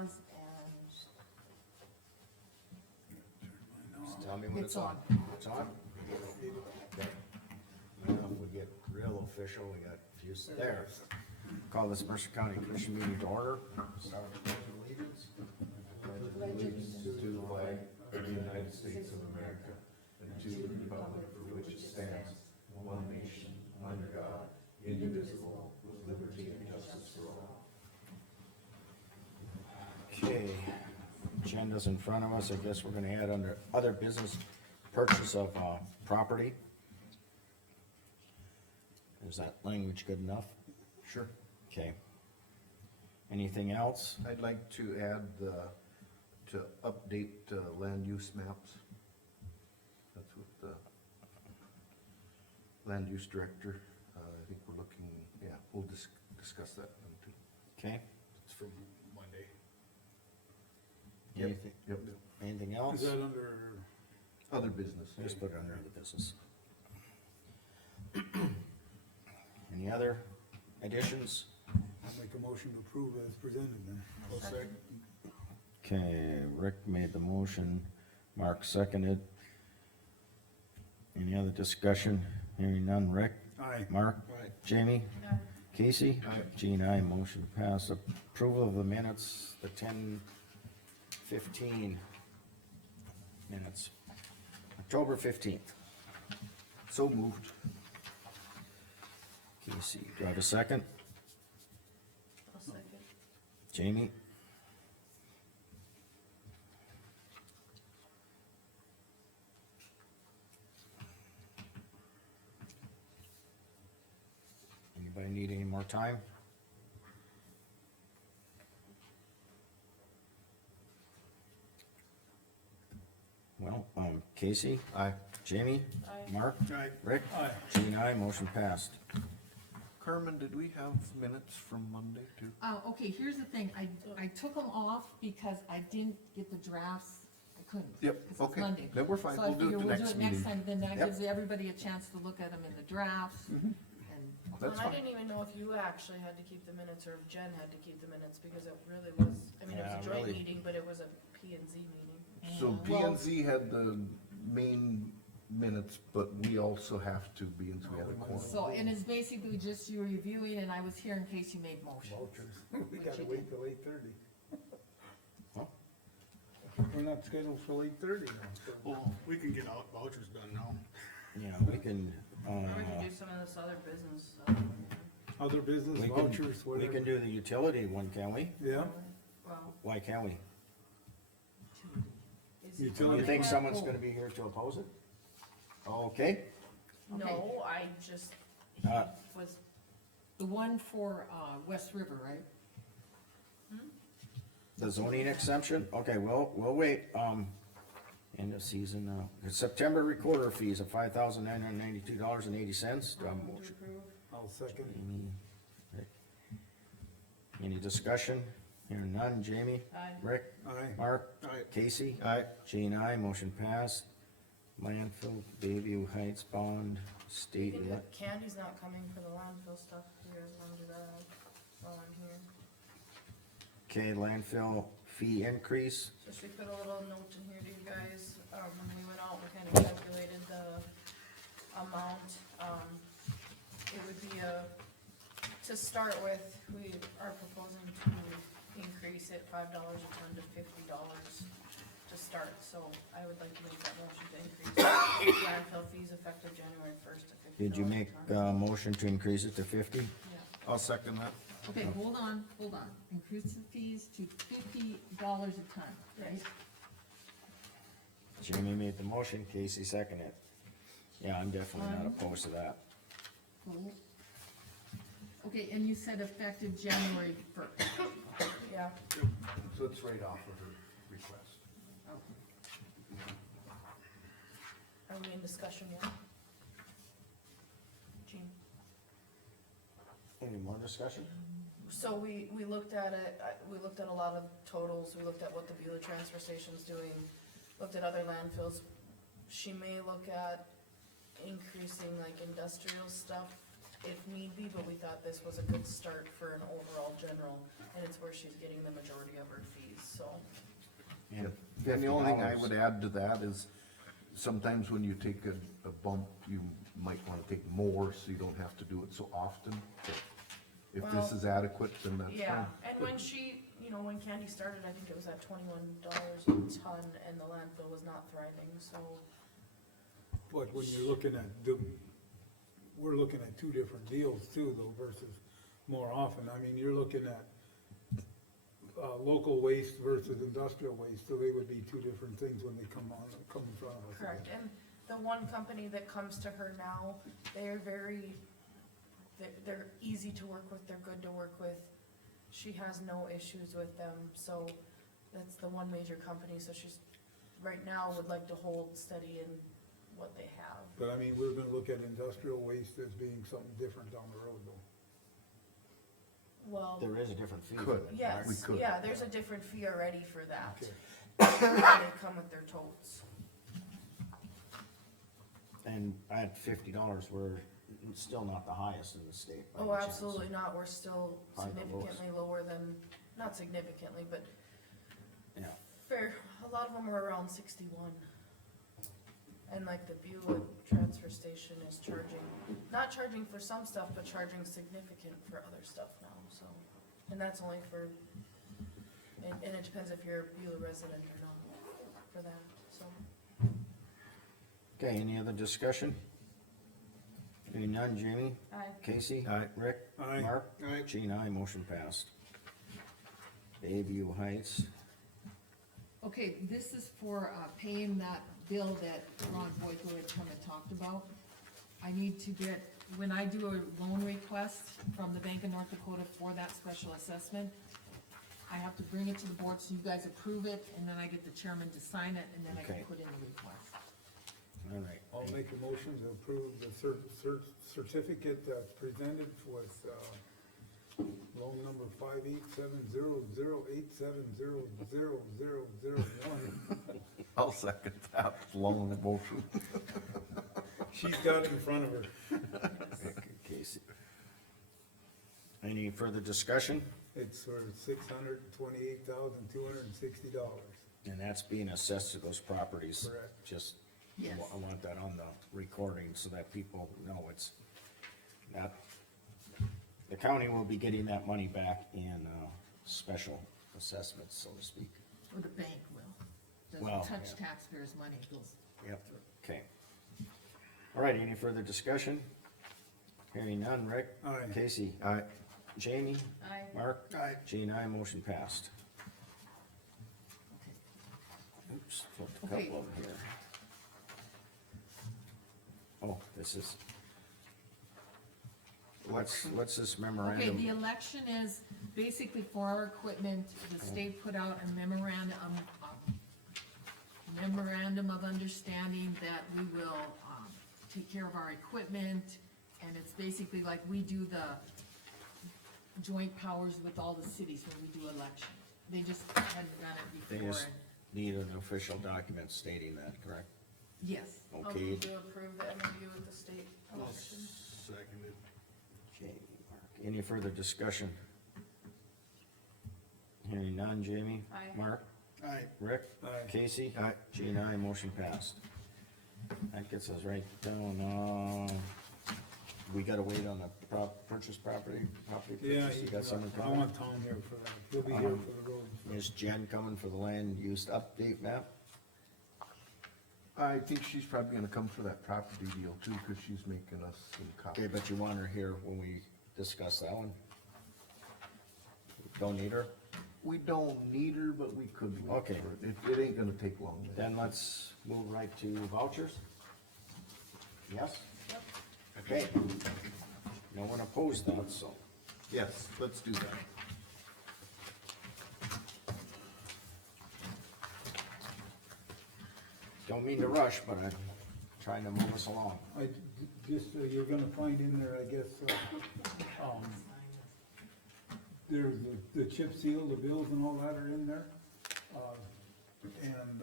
and Just tell me when It's it's on. on. It's on? Okay. Now, if we get real official, we got a few there. Call this Mercer County Commission meeting to order. Start with the pledge of allegiance. Allegiance to the flag of the United States of America and to the republic for which it stands, one nation, under God, indivisible, with liberty and justice for all. Okay, agenda's in front of us. I guess we're gonna add under other business purchase of, property. Is that language good enough? Sure. Okay. Anything else? I'd like to add to update land use maps. That's what the land use director, I think we're looking, yeah, we'll discuss that one too. Okay. It's from Monday. Anything, Yep, anything else? Is that under, other business. Just put it under the business. Any other additions? I'll make a motion to approve as presented then. I'll second. Okay, Rick made the motion, Mark seconded. Any other discussion? Hearing none, Rick, Aye. Mark, Aye. Jamie, Casey? Aye. Jean, aye, motion passed. Approval of the minutes, the 10-15 minutes. October 15th. So moved. Casey, do I have a second? I'll second. Jamie? Anybody need any more time? Well, Casey, Aye. Jamie, Aye. Mark, Aye. Rick, Aye. Jean, aye, motion passed. Carmen, did we have minutes from Monday too? Okay, here's the thing, I took them off because I didn't get the drafts, I couldn't. Yep, 'cause it's okay. Monday. Then we're fine. So I We'll do it figure the we'll do next it next meeting. time, then that Yep. gives everybody a chance to look at them in the drafts, and, That's And I fine. didn't even know if you actually had to keep the minutes or if Jen had to keep the minutes, because it really was, I mean, it Yeah, was a joint really. meeting, but it was a P and Z meeting. So Yeah. P and Z had the main minutes, but we also have to be in, so we have a quorum. so, and it's basically just you reviewing, and I was here in case you made motions. Vouchers. We What gotta you wait till 8:30. Huh? We're not scheduled till 8:30 now, so. Well, we can get out vouchers done now. Yeah, we can, Or we can do some of this other business. Other business we vouchers, can, we whatever. can do the utility one, can we? Yeah, Well, Why can't we? is. Utility. You think someone's gonna be here to oppose it? Okay, No, I just, he Uh, was, The one for, West River, right? the zoning exemption, okay, we'll wait, end of season, September recorder fees of $5,992.80. Do I have a motion? I'll second. Amy, Rick. Any discussion? Hearing none, Jamie, I, Rick, Aye. Mark, Aye. Casey? Aye. Jean, aye, motion passed. Landfill, Bayview Heights bond, state, Candy's not coming for the landfill stuff, you guys wanna do that while I'm here? okay, landfill fee increase, So she put a little note in here to you guys, when we went out, we kinda calculated the amount, it would be to start with, we are proposing to increase it $5 a ton to $50 to start, so I would like to make that motion to increase landfill fees effective January 1st to $50 did you a make ton. a motion to increase it to 50? Yeah. I'll second that. Okay, hold on, increase the fees to $50 a ton, right? Jamie made the motion, Casey seconded. Yeah, I'm definitely not opposed to that. Cool. Okay, and you said effective January first. Yeah, So it's right off of her request. are we in discussion yet? Jean? Any more discussion? So we looked at it, we looked at a lot of totals, we looked at what the Beulah transfer station's doing, looked at other landfills. She may look at increasing like industrial stuff if need be, but we thought this was a good start for an overall general, and it's where she's getting the majority of her fees, so. And And the only thing I $50. would add to that is, sometimes when you take a bump, you might wanna take more, so you don't have to do it so often. If this Well, is adequate, then that's fine. Yeah, and when she, when Candy started, I think it was at $21 a ton, and the landfill was not thriving, so. But when you're looking at we're looking at two different deals too, though, versus more often, I mean, you're looking at local waste versus industrial waste, so they would be two different things when they come in front of us. Correct, and the one company that comes to her now, they're they're easy to work with, they're good to work with. She has no issues with them, so that's the one major company, so she's, right now, would like to hold steady in what they have. But I mean, we're gonna look at industrial waste as being something different down the road, though. Well, there is a different fee. for Could. that, We yes, could. yeah, there's a different fee already for that. Okay. They come with their totes. And at $50, we're still not the highest in the state. by Oh, any chance. absolutely not, we're still Probably the lowest. significantly lower than, not significantly, but Yeah, fair, a lot of them are around 61. And like the Beulah transfer station is not charging for some stuff, but charging significant for other stuff now, so. And that's only for, and it depends if you're a Beulah resident or not for that, so. okay, any other discussion? Hearing none, Jamie? Aye. Casey? Aye. Rick? Aye. Mark? Aye. Gene, aye, motion passed. Bayview Heights, Okay, this is for, paying that bill that Ron Boyko had come and talked about. I need to get, when I do a loan request from the Bank of North Dakota for that special assessment, I have to bring it to the board so you guys approve it, and then I get the chairman to sign it, and then I can Okay. put in the request. all right. I'll make a motion to approve the certificate that's presented with, loan number 58700870001. I'll second that long motion. She's got it in front of her. Casey. Any further discussion? It's for $628,260, And that's being assessed to those properties. correct? Just, Yes. I want that on the recording so that people know it's not, the county will be getting that money back in, special assessments, so to speak. Or the bank will. Well, Doesn't touch yeah. taxpayers' money, it goes. Yep, okay. All right, any further discussion? Hearing none, Rick? Aye. Casey? Aye. Jamie? Aye. Mark? Aye. Gene, aye, motion passed. Oops, flipped a Okay. couple of them here. Oh, this is. What's this Okay, memorandum? the election is basically for our equipment, the state put out a memorandum of understanding that we will, take care of our equipment, and it's basically like we do the joint powers with all the cities when we do election. They just hadn't done it They before, just and, need an official document stating that, correct? yes. I'll Okay, move to approve the MOU with the state election. Seconded. Jamie, Mark, any further discussion? Hearing none, Jamie? Aye. Mark? Aye. Rick? Aye. Casey? Aye. Gene, aye, motion passed. That gets us right down, we gotta wait on the purchase property Yeah, purchase, you got something I coming? want Tom here for that. He'll be here for the road. Is Jen coming for the land use update map? I think she's probably gonna come for that property deal too, cause she's making us some Okay, copies. but you want her here when we discuss that one? Don't need her? We don't need her, but we could wait Okay. for it. It ain't gonna take long. Then let's move right to vouchers. Yes? Yep. Okay. No one opposed that, so. Yes, let's do that. Don't mean to rush, but I'm trying to move us along. Just, you're gonna find in there, I guess, there's the chip seal, the bills and all that are in there. And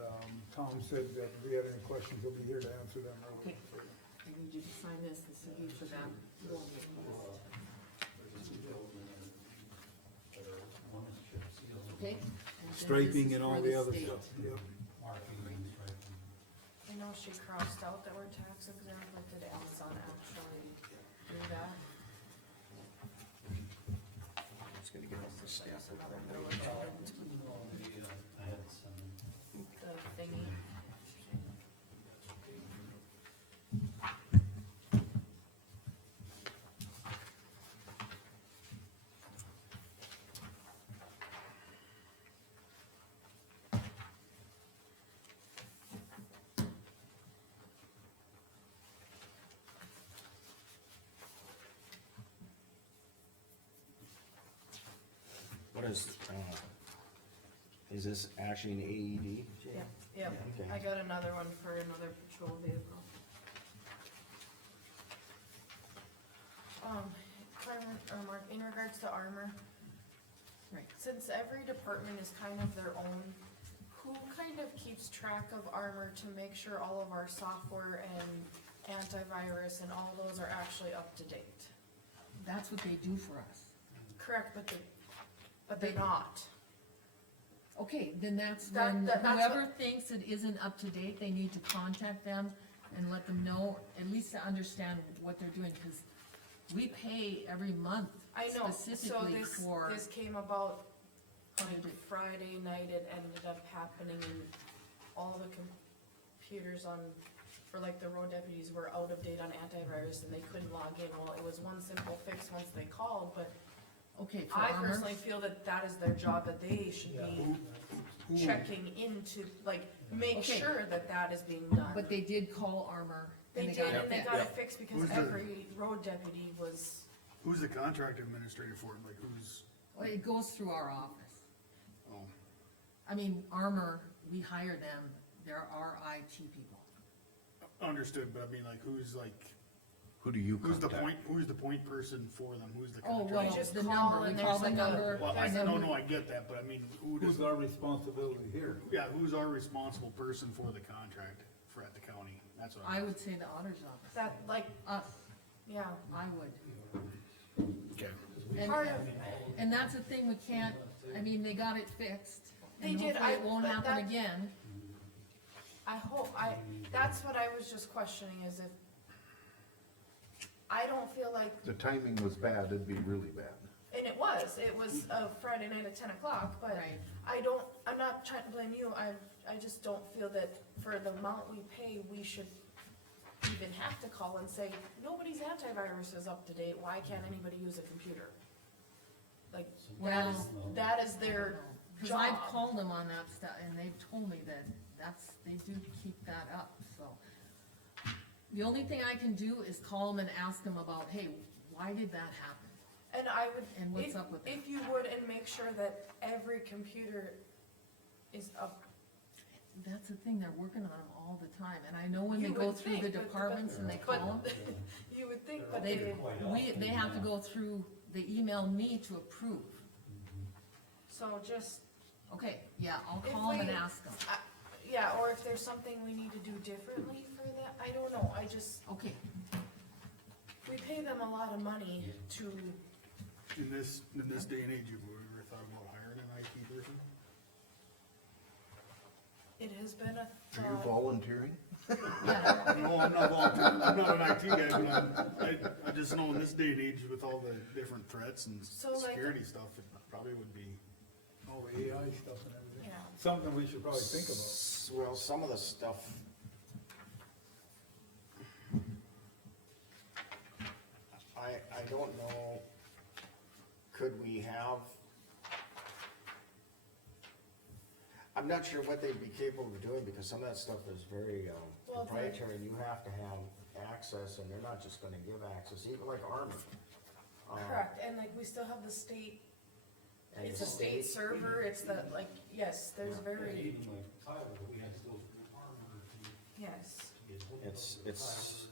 Tom said that if we have any questions, he'll be here to answer them real quick. I need you to sign this will be for that loan request. Okay? And then this Striping is and for all the other state. stuff, yep. I know she crossed out that we're tax exempt, but did Amazon actually do that? Just gonna get off the stamp. There's another bill that you didn't, the thingy. What is this actually an AED? Yep, yep, Okay. I got another one for another patrol vehicle. Carmen, or Mark, in regards to armor, Right. since every department is kind of their own, who kind of keeps track of armor to make sure all of our software and antivirus and all those are actually up to date? That's what they do for us. Correct, but they're not. Okay, then that's That- when that's whoever thinks it isn't up to date, they need to contact them and let them know, at least to understand what they're doing, cause we pay every month I know, so specifically for. this came about How like did it- Friday night, it ended up happening and all the computers for like the road deputies were out of date on antivirus and they couldn't log in. Well, it was one simple fix once they called, but Okay, for I armor, personally feel that that is their job, that they should be Who- checking into, like, make Okay. sure that that is being done. but they did call armor. They and did, got it and they fixed. got it fixed because Who's the- every road deputy was, Who's the contract administrator for it? Like, who's, Well, it goes through our office. oh, I mean, armor, we hire them, they're our IT people. understood, but I mean, like, who's like, Who do you who's the contact? point person for them? Who's the Oh, contract? well, You just the call number, we and call there's the like a- number. Well, and then we- I get that, but I mean, who does, Who's our responsibility here? yeah, who's our responsible person for the contract for at the county? That's what I I'm. would say the auditor's office, that, like, us, yeah. I would. Okay. And, Part of- and that's the thing, we can't, I mean, they got it fixed. They and did, hopefully it won't but happen that- again. I hope, that's what I was just questioning, is if, I don't feel like, The timing was bad, it'd be really bad. and it was a Friday night at 10 o'clock, but Right. I'm not trying to blame you, I just don't feel that for the amount we pay, we should even have to call and say, nobody's antivirus is up to date, why can't anybody use a computer? Like, that is their Cause I've job. called them on that stuff, and they've told me that they do keep that up, so. The only thing I can do is call them and ask them about, hey, why did that happen? And I would, And what's up with it? if you would, and make sure that every computer is up. That's the thing, they're working on them all the time, and I know when they You go would through the think, but- departments and they but- call them, You would think, but they have to go through, they email me to approve. so just, Okay, yeah, I'll If call them and we- ask them. yeah, or if there's something we need to do differently for that, I don't know, I just, Okay, we pay them a lot of money to, In this day and age, have you ever thought about hiring an IT person? it has been a Are you thought. volunteering? yeah, No, I'm not volunteering, I'm not an IT guy, but I just know in this day and age with all the different threats and So, like- security stuff, it probably would be. All the AI stuff and everything. Yeah. Something we should probably think about. Well, some of the stuff. I don't know, could we have? I'm not sure what they'd be capable of doing, because some of that stuff is very Well, proprietary, and you have to have access, and they're not just gonna give access, even like Army. Correct, and like, we still have the state, And it's the a state server, it's the, like, yes, there's very, Even like Tyler, we had to go through armor yes. to get hold of It's, it's,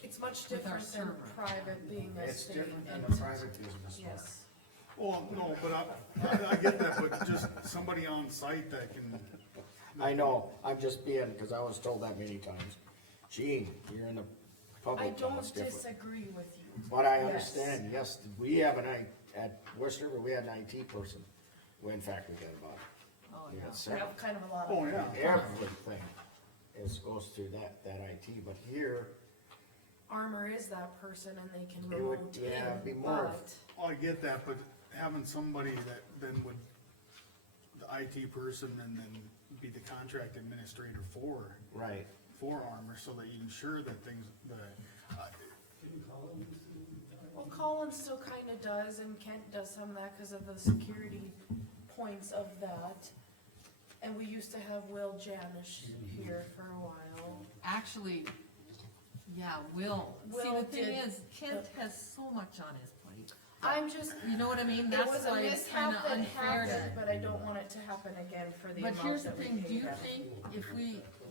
It's much With our different than server. private being a it's state different than the entity. private business. Mark. Yes, Well, no, but I get that, but just somebody on site that can. I know, I'm just being, cause I was told that many times, Gene, you're in the I public now don't is different. disagree with you. But I Yes. understand, yes, we have at West River, we had an IT person, well, in fact, we got about, Oh, we yeah. got We several. have kind of a lot of. Oh, yeah. Everything goes through that IT, but here, Armor is that person and they can It would- remote yeah, it'd be in, more- but, Well, I get that, but having somebody that then would, the IT person and then be the contract administrator for right, Armor, so that you ensure that things, well, Colin still kinda does and Kent does some of that because of the security points of that. And we used to have Will Janish here for a while. Actually, yeah, Will. See, Will the thing did is, Kent has so much on his plate. I'm just, You know what I mean? it That's was a why it's kinda mishap that unfair happened, to. but I don't want it to happen again for the But amount here's the that we thing, do paid you them. think if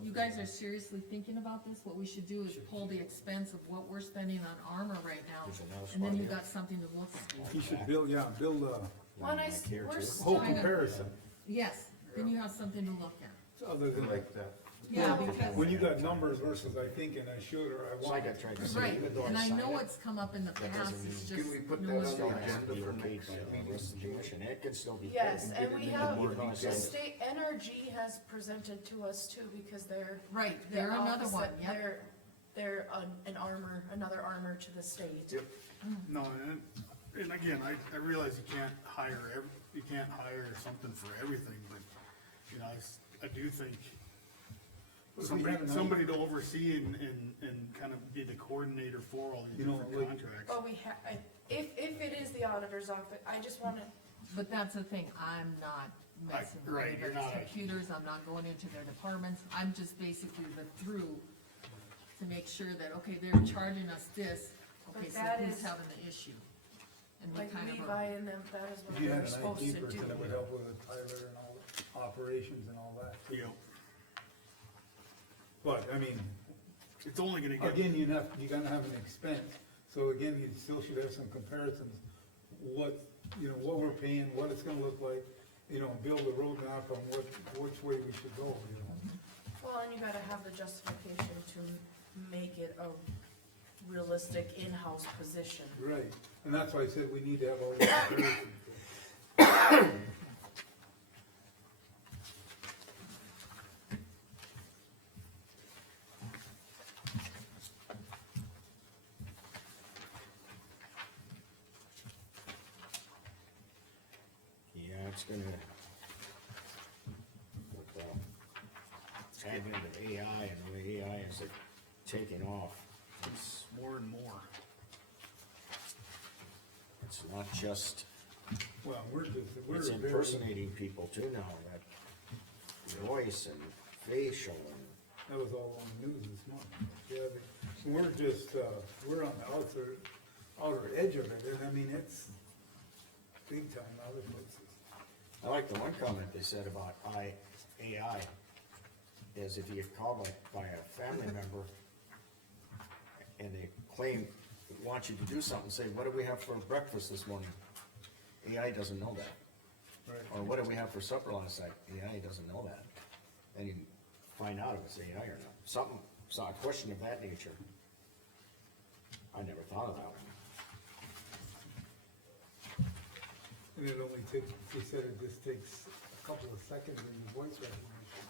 you guys are seriously thinking about this, what we should do is pull the expense of what we're spending on armor right now, There's another and then spot you here. got something to look at. He should build a When I, Back here, we're too. still, whole comparison, Yes, then you have something to look at. other than like, that. Yeah, because, when you got numbers versus I think and I should or I it's want. like I tried to say, right, even though I and I signed know it, it's come up in the that past, doesn't it's mean- just. Can we put no that one's on still doing the has it. to be agenda for okayed next by the meeting? rest of the commission, it can still be. yes, paid. and we Get it in have, the board the document. state NRG has presented to us too, because they're. Right, they're another one, opposite- yep. They're another armor to the state. Yep. no, and again, I realize you can't hire something for everything, but, you know, I do think If we had an- somebody to oversee and kind of be the coordinator for all these You know, different like- contracts. But if it is the auditor's office, I just wanna, But that's the thing, I'm not messing with Right, you're anybody's not a- computers, I'm not going into their departments, I'm just basically the through to make sure that, okay, they're charging us this, okay, But so that who's is- having the issue? And we like kind of Levi are, and them, that is what If you we're had an supposed IT to person that would do. help with the Tyler and all the operations and all that. You know, But, I mean, it's only gonna get, again, you're gonna have an expense, so again, you still should have some comparisons. What, what we're paying, what it's gonna look like, build a roadmap on which way we should go, Well, and you gotta have the justification to make it a realistic in-house position. Right, and that's why I said we need to have all these comparisons. Yeah, it's gonna, with the advent of AI and the way AI is taking off, it's more and more. it's not just, Well, it's we're very, impersonating people too now, that voice and facial and, that was all on the news this morning. Yeah, we're just, we're on the outer edge of it, and I mean, it's big time other places. I like the one comment they said about AI, is if you get called by a family member and they want you to do something, say, what do we have for breakfast this morning? AI doesn't know that. Right. Or what do we have for supper last night? AI doesn't know that. And you find out if it's AI or not. Something, a question of that nature. I never thought of that one. And it only takes, he said it just takes a couple of seconds in the voice recognition.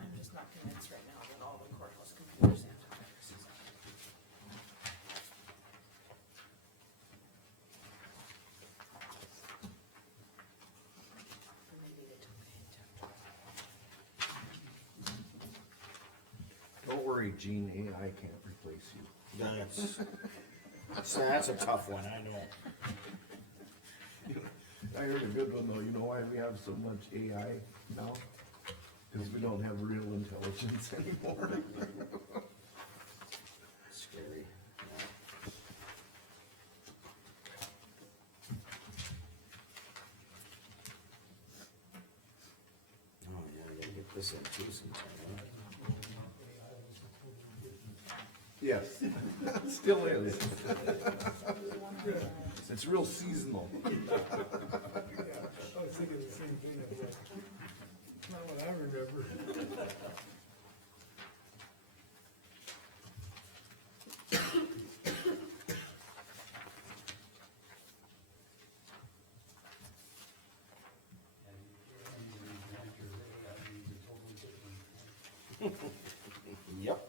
I'm just not convinced right now that all the courthouse computers have viruses on it. Or maybe they took the hint to. Don't worry, Gene, AI can't replace you. That's a tough one, I know. I heard a good one though, you know why we have so much AI now? Cause we don't have real intelligence anymore. Scary. Oh, yeah, I gotta get this in too sometime, huh? Yes, still is. It's real seasonal. Yeah, I was thinking the same thing, I was like, not what I remember. Yep. Yep.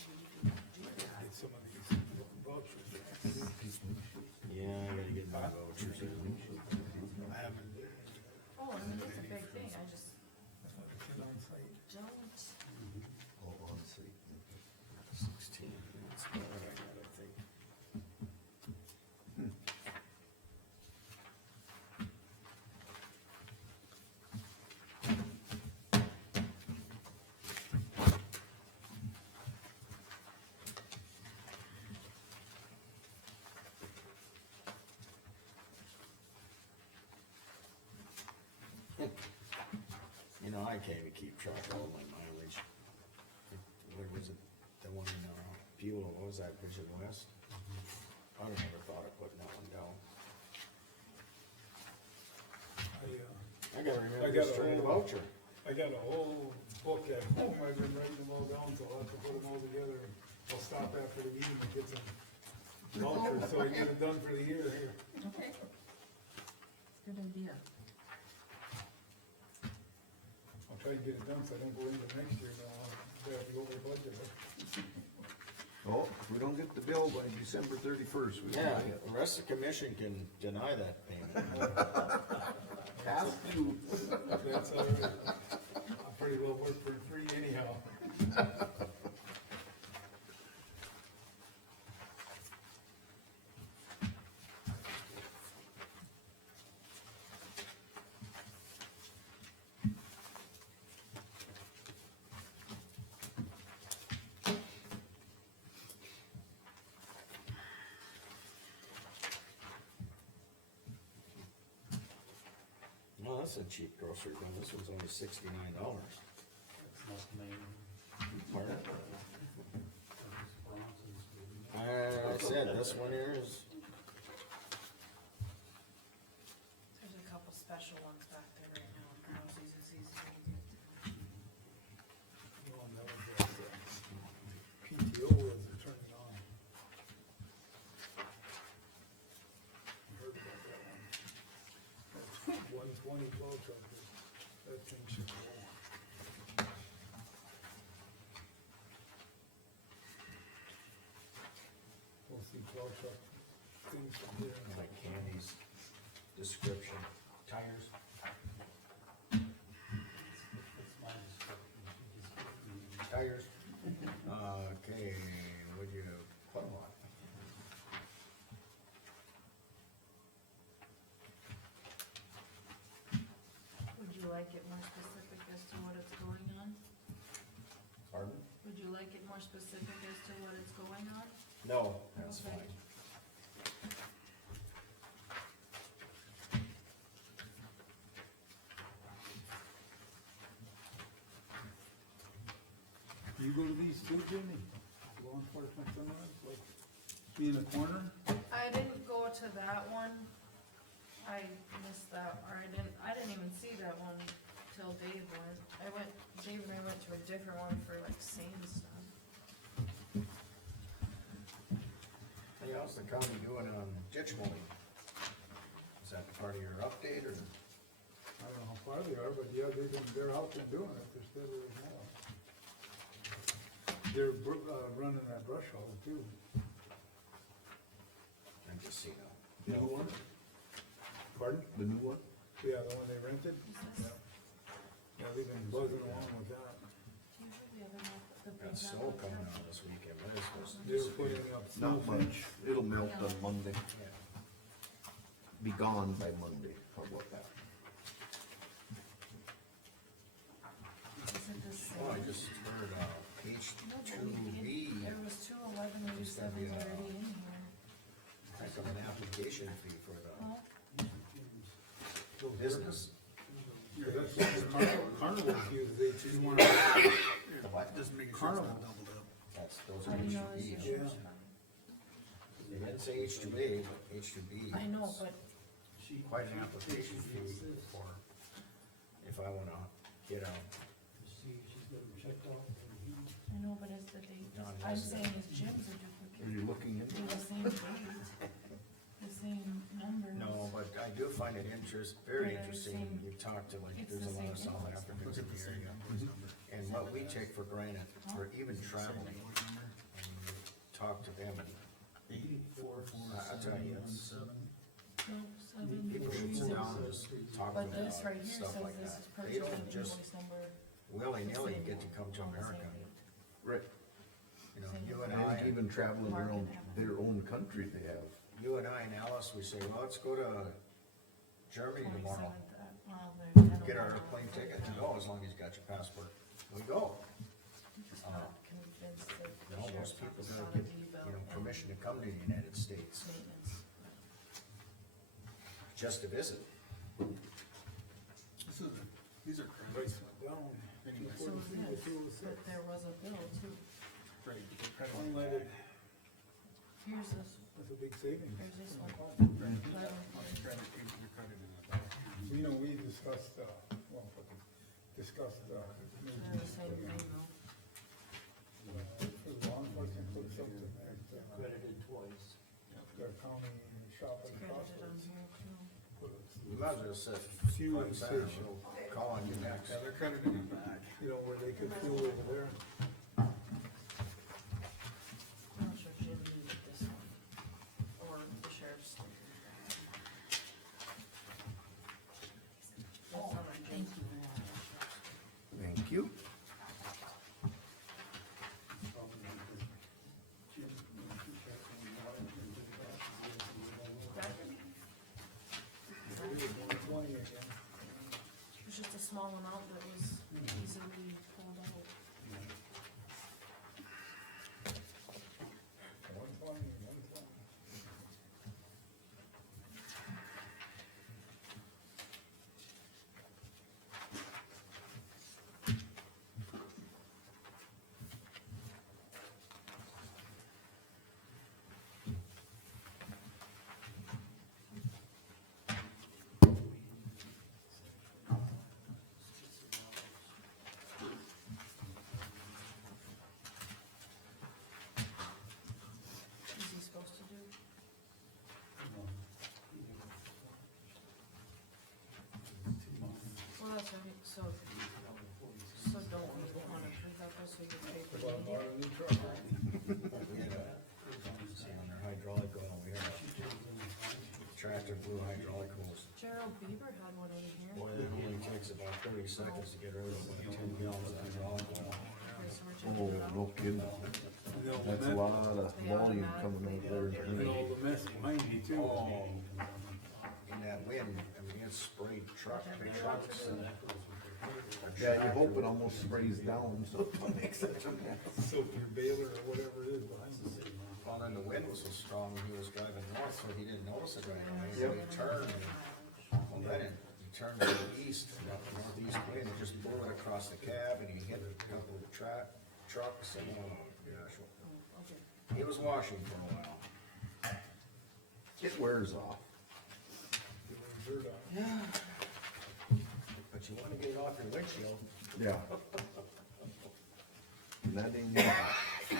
Get some of these vouchers. Yeah, I gotta get my vouchers in. I haven't, Oh, I mean, it's a big thing, I just That's what it said on site. don't. Hold on, see. 16, that's what I gotta think. You know, I can't even keep track of all my mileage. What was it, the one in, Buell, what was that, Vision West? I never thought of putting that one down. I gotta I remember got to a trade a whole- voucher. I got a whole book at home, I've been writing them all down, so I'll have to put them all together, and I'll stop after the meeting and get some vouchers, so I get it done for the year here. Okay. Good idea. I'll try to get it done, so I don't go into next year, now I'll have to go over budget. Oh, if we don't get the bill by December 31st, we Yeah, can pay it. the rest of the commission can deny that payment. Have to. That's all right. I pretty well work for free anyhow. No, that's a cheap grocery bill, this one's only $69. It's not the main, Pardon? it's Bronson's. I said, this one here is, There's a couple special ones back there right now, Rosie's is easy to get to. No, that was PTO was turning on. Heard about that one. 120 plow truck, that thing should go. We'll see plow truck things from here. like Candy's description, tires. It's my description, she just gave me. Tires. Okay, would you put them on? Would you like it more specific as to what it's going on? Pardon? Would you like it more specific as to what it's going on? No, that's Okay. fine. You go to these too, Jimmy? Law enforcement seminars, like, be in the corner? I didn't go to that one. I missed that, or I didn't even see that one till Dave went. Dave and I went to a different one for like same stuff. Hey, how's the county doing on ditch mowing? Is that part of your update, or? I don't know how far they are, but yeah, they're out there doing it, they're steadily more. They're, running that brush hog too. I'm just seeing a. The new one? Pardon? The new one? Yeah, the one they rented? Is this- Yeah. Yeah, they've been buzzing along with that. Usually the other one, the big Got one snow like coming that. out this weekend, what is supposed to They were disappear? putting up snow Not much. It'll melt on Monday. Yeah. Be gone by Monday. How about that? Is it the same? Oh, I just heard, page No, but two B, There was 21187 Just gotta be, already in here. like an application fee for Huh? the business. Yeah, that's what Carnival's use, they just want just making sure it's Carnival. not doubled up. That's, those I are didn't know it was H2Bs. yours. Yeah. They didn't say H2A, but H2B. I know, but Quite an application fee for, if I wanna get a See, she's got them checked No, but is the date, No, I'm that's- saying is Jim's a Are duplicate, you looking into do it? the same date, the same numbers. No, but I do find it very Yeah, interesting, same- you talk to like, it's there's the a lot of same South invoice Africans in the area. And what we take for granted, for even traveling, and you talk to them, and I'll tell you, it's, No, seven, people should three, sit zero. down and just talk But about this right here stuff says like this that. is They purchased don't with just invoice number. willy-nilly the get same to come to on the same America. date. Right, You know, you and and I, even traveling around their own country they have. you and I and Alice, we say, well, let's go to Germany tomorrow. 27th at- well, they're 10 Get our o'clock. airplane ticket to go, as long as you got your passport. We go. Just not convinced that the You know, sheriff's most people office gotta ought to get, be about you know, any permission to come to the United States, maintenance. just to visit. These are credits. Down. Anyway, So is this, but there was a bill too. right, credit. Unleaded, Here's this, that's a big savings. here's this one. Credit, you're credited in the back. You know, we discussed, well, discussed, They're the same thing though. for the law enforcement, put something at, Credited twice. the county shopping Credited on crossroads. here too. You might as well set Fuel funds there, station. we'll call on you next. Yeah, they're credited in the back. You know, where they could fuel over there. I'm not sure Jim needed this one, or the sheriff's. That's on our Jim. Thank you. It was 120 again. It was just a small amount that was easily pulled out. 120, 120. Is he supposed to do? Well, that's right, so don't we wanna approve that though, so you can pay for About the bought a new truck. See on their hydraulic oil, we have tractor blue hydraulic hose. Gerald Bieber had one in here. Boy, it only takes about 30 seconds to get rid of like 10 gallons of hydraulic oil. Okay, so we're Oh, changing it no out. kidding. And all the That's a mess- lot of volume coming out there. And all the mess behind me too. Oh, in that wind, I mean, it sprayed trucks and Yeah, you hope it almost sprays down, so it don't make such a mess. Soak your baler or whatever it is behind you. well, then the wind was so strong, he was driving north, so he didn't notice it right away, so he turned, and, well, then he turned to the east, got the northeast wind, and just blew it across the cab, and he hit a couple of trucks, and, oh, gosh, Oh, okay. he was washing for a while. It wears off. Dirt on. But you wanna get it off your windshield. Yeah. And that ain't easy.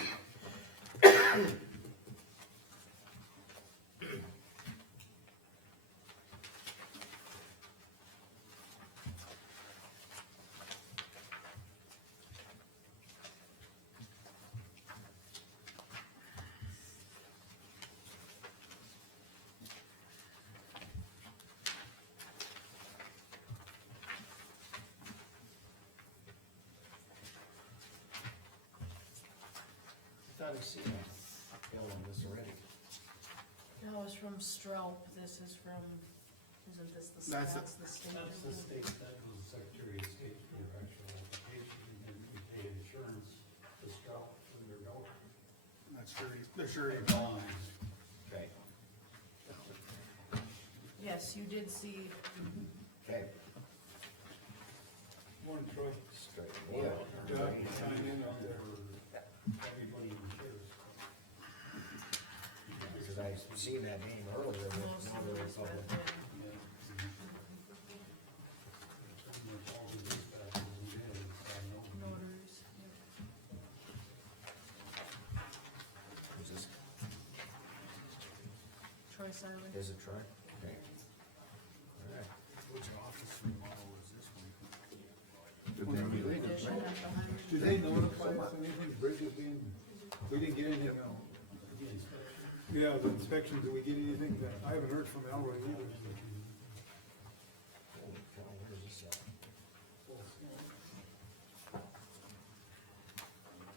I thought I'd seen a bill on this already. That was from Straup, this is from, isn't this the That's stats, the state? That's the state, that was the Secretary of State for your actual application, and then we pay insurance to Scout for their dog. That's surety, they're surety. Bonds. Okay. Yes, you did see, Okay, One truck, straight. Doug, sign in out there. Everybody insures. Because I seen that name earlier with most of Notary it was Public. that, Yeah. Pretty much all the dispatches we did, so I know. notaries, yeah. Troy Simon. Is it Troy? Okay. Alright, Which office remodel is this one? New addition at the highway. Do they notify us anything, Bridget being, we didn't get anything, yeah, the inspections, did we get anything that, I haven't heard from Elroy either. holy cow, where is this at?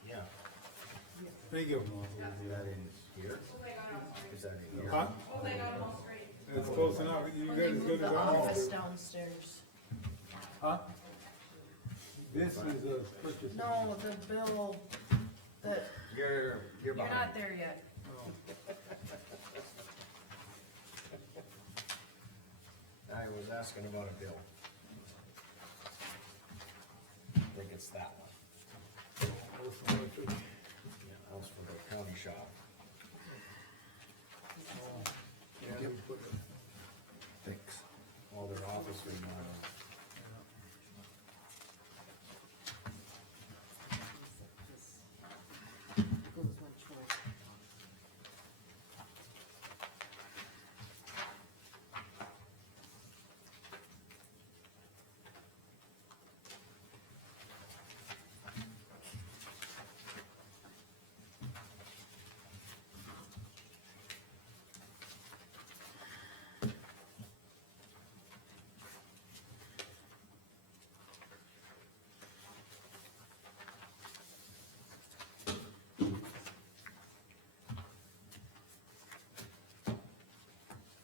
Yeah, Thank you. is that in here? Is that in here? Huh? It's close enough, you When they guys moved good the as office well? downstairs. Huh? This is a purchase. No, the bill, that, You're you're behind. not there yet. I was asking about a bill. I think it's that one. Yeah, that was for the county shop. Yeah, we put it- Thanks. All their office remodel.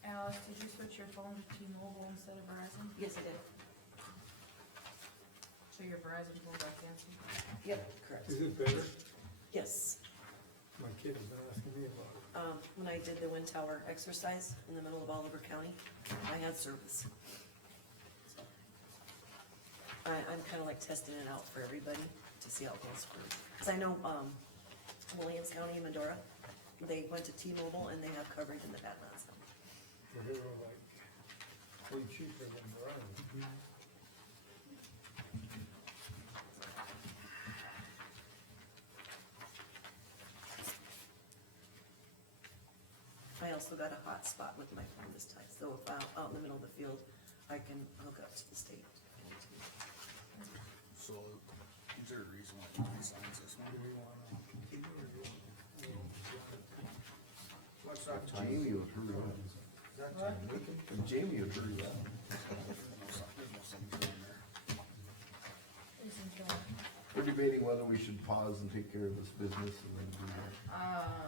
Alice, did you switch your phone to T-Mobile instead of Verizon? Yes, I did. So your Verizon phone got canceled? Yep, correct. Is it better? Yes. My kid has been asking me about it. When I did the wind tower exercise in the middle of Oliver County, I had service. So, I'm kinda like testing it out for everybody to see how it goes for, cause I know, Williams County and Medora, they went to T-Mobile and they have coverage in the Badlands. But they were like, way cheaper than Verizon. I also got a hotspot with my phone this time, so if I'm out in the middle of the field, I can hook up to the state. So, is there a reason why he signs this one? Do we wanna keep it or do we What's that time? Jamie would hurry up. Is that time? Jamie would hurry up. There's no signature on there. Isn't that? We're debating whether we should pause and take care of this business and then do that.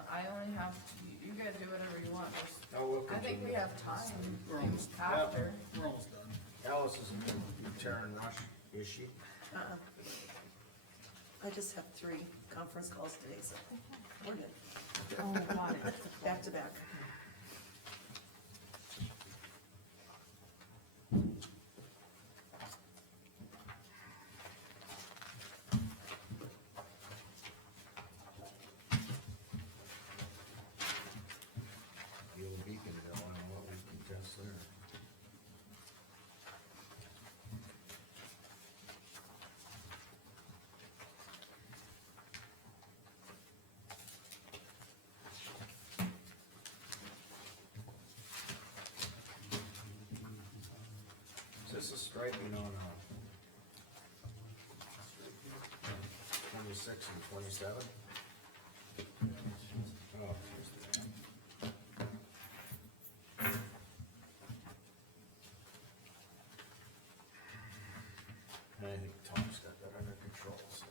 I only have, you guys do whatever you want, just, No, we'll I think we continue. have time We're almost, after. we're almost done. Alice is in Terran Rush, is she? I just have 3 conference calls today, so we're good. Oh, got it. Back to back. The old Beaconville, I don't know what we can test there. Is this a striping on, 26 and 27? Oh, here's the- I think Tom's got that under control, so.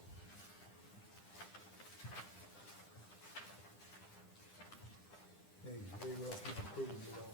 they will keep improving it all.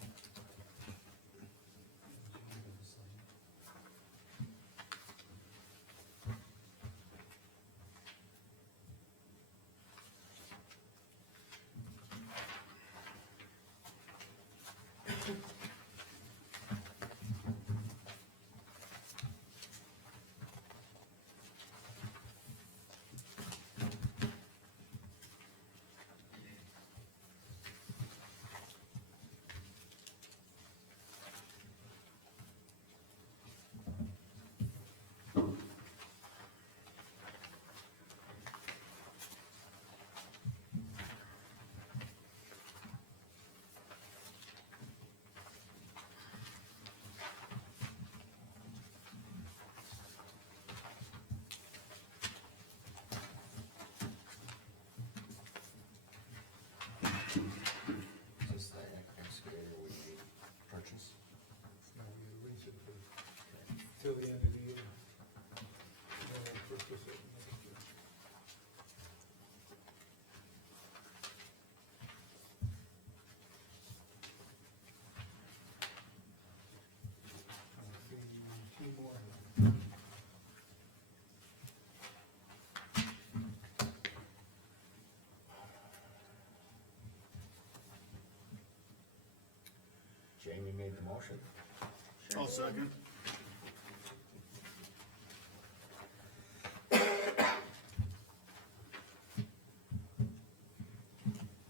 motion? I'll second.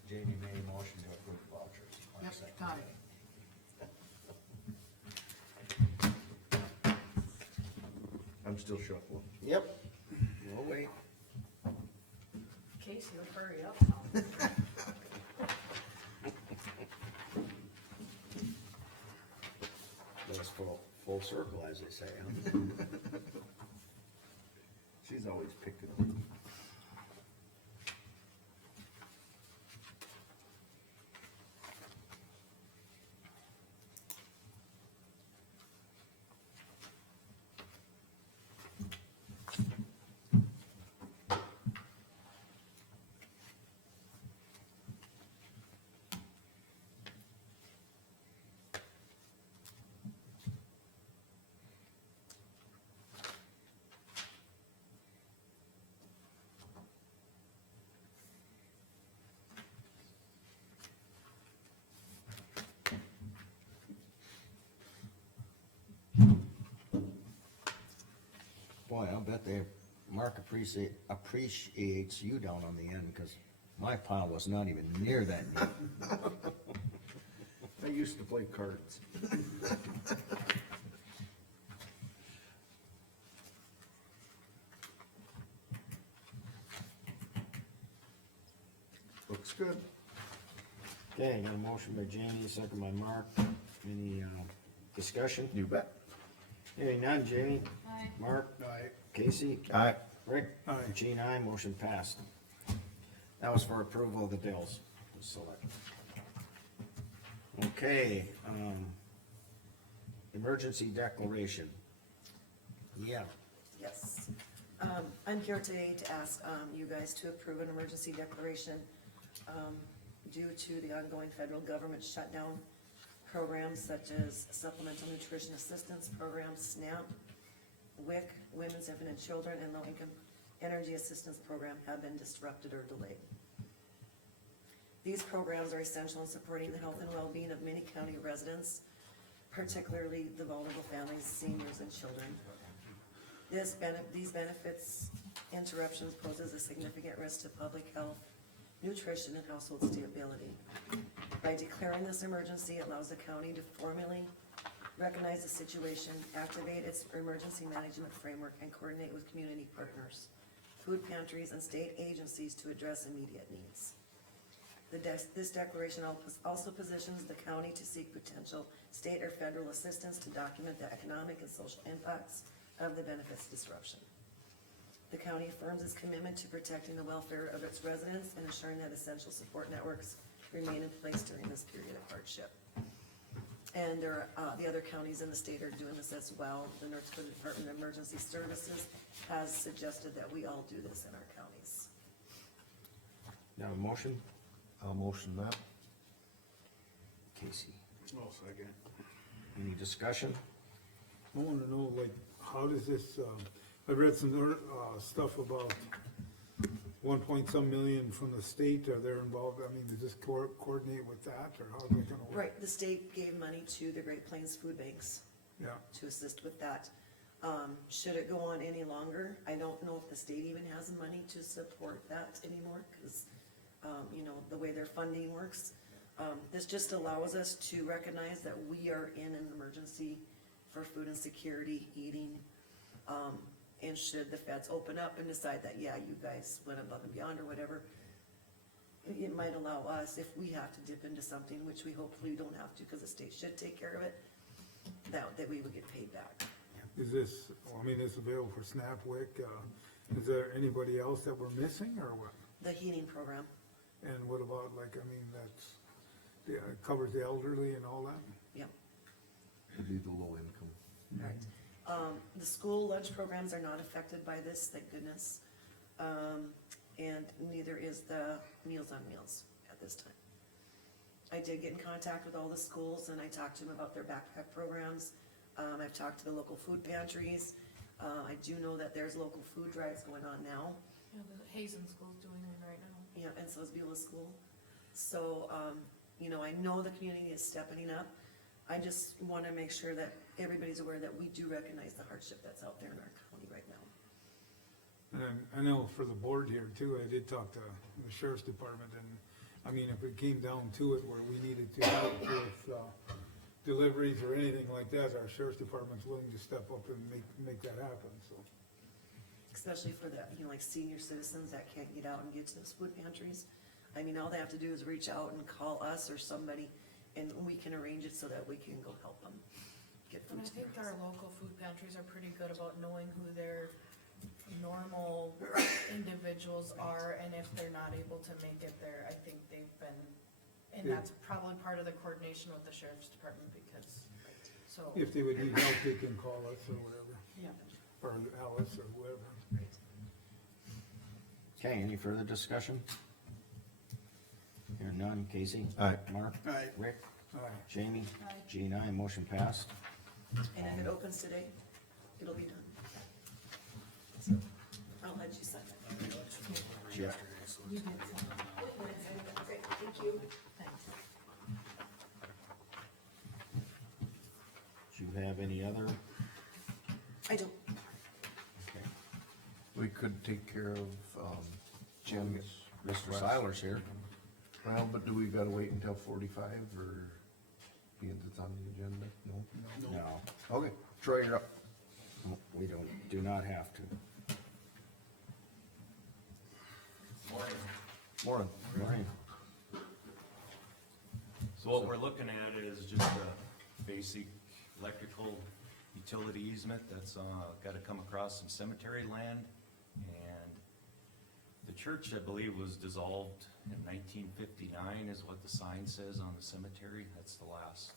Jamie made a motion to approve vouchers. Mark Yep, seconded. got it. I'm still shuffling. Yep, we'll wait. Casey, hurry up. Goes full circle, as they say, huh? She's always picking on me. Boy, I'll bet Mark appreciates you down on the end, cause my pile was not even near that deep. I used to play cards. Looks good. Okay, got a motion by Jamie, second by Mark. Any, discussion? You bet. Hearing none, Jamie, Aye. Mark, Aye. Casey, Aye. Rick? Aye. Gene, aye, motion passed. That was for approval of the bills. Select. Okay, emergency declaration. Yeah, Yes. I'm here today to ask, you guys to approve an emergency declaration, due to the ongoing federal government shutdown programs such as Supplemental Nutrition Assistance Program, SNAP, WIC, Women's, Infant, and Children, and Low Income Energy Assistance Program have been disrupted or delayed. These programs are essential in supporting the health and well-being of many county residents, particularly the vulnerable families, seniors, and children. These benefits interruptions poses a significant risk to public health, nutrition, and household stability. By declaring this emergency, it allows the county to formally recognize the situation, activate its emergency management framework, and coordinate with community partners, food pantries, and state agencies to address immediate needs. This declaration also positions the county to seek potential state or federal assistance to document the economic and social impacts of the benefits disruption. The county affirms its commitment to protecting the welfare of its residents and ensuring that essential support networks remain in place during this period of hardship. And the other counties in the state are doing this as well. The North Dakota Department of Emergency Services has suggested that we all do this in our counties. now a motion, I'll motion that. Casey, I'll second. any discussion? I wanna know, like, how does this, I read some, stuff about 1 point some million from the state, are they involved, I mean, does this coordinate with that, or how's it gonna work? Right, the state gave money to the Great Plains Food Banks Yeah, to assist with that. Should it go on any longer, I don't know if the state even has money to support that anymore, cause, you know, the way their funding works. This just allows us to recognize that we are in an emergency for food and security, eating. And should the feds open up and decide that, yeah, you guys went above and beyond or whatever, it might allow us, if we have to dip into something, which we hopefully don't have to, cause the state should take care of it, that we would get paid back. is this, I mean, it's available for SNAP, WIC, is there anybody else that we're missing, or what? The heating program, And what about, like, I mean, that's, yeah, it covers the elderly and all that? yep, It'd be the low income. right. The school lunch programs are not affected by this, thank goodness. And neither is the Meals on Wheels at this time. I did get in contact with all the schools and I talked to them about their backpack programs. I've talked to the local food pantries. I do know that there's local food drives going on now. Yeah, the Hazen School's doing one right now. Yeah, and so is Beulah School. So, you know, I know the community is stepping up. I just wanna make sure that everybody's aware that we do recognize the hardship that's out there in our county right now. And I know for the board here too, I did talk to the sheriff's department, and, I mean, if it came down to it where we needed to help with, deliveries or anything like that, our sheriff's department's willing to step up and make that happen, so. Especially for the, like senior citizens that can't get out and get to those food pantries. I mean, all they have to do is reach out and call us or somebody, and we can arrange it so that we can go help them get And food I to their think house. our local food pantries are pretty good about knowing who their normal individuals are, and if they're not able to make it there, I think they've been, and Yeah. that's probably part of the coordination with the sheriff's department, because, so. If they would need help, they can call us or whatever, Yeah. or Alice or whoever. Okay, any further discussion? Hearing none, Casey? Aye. Mark? Aye. Rick? Aye. Jamie? Aye. Jean, aye, motion passed. And if it opens today, it'll be done. So, I'll let you sign it. Yeah. You did some, Great, thank you. thanks. Do you have any other? I don't, Okay. We could take care of, Jim's. Mr. request. Seiler's here. Well, but do we gotta wait until 45, or being it's on the agenda? No? No, Okay, Troy, you're up. we do not have to. Morning. Morning. So what we're looking at is just a basic electrical utility easement that's, gotta come across some cemetery land. And the church, I believe, was dissolved in 1959 is what the sign says on the cemetery. That's the last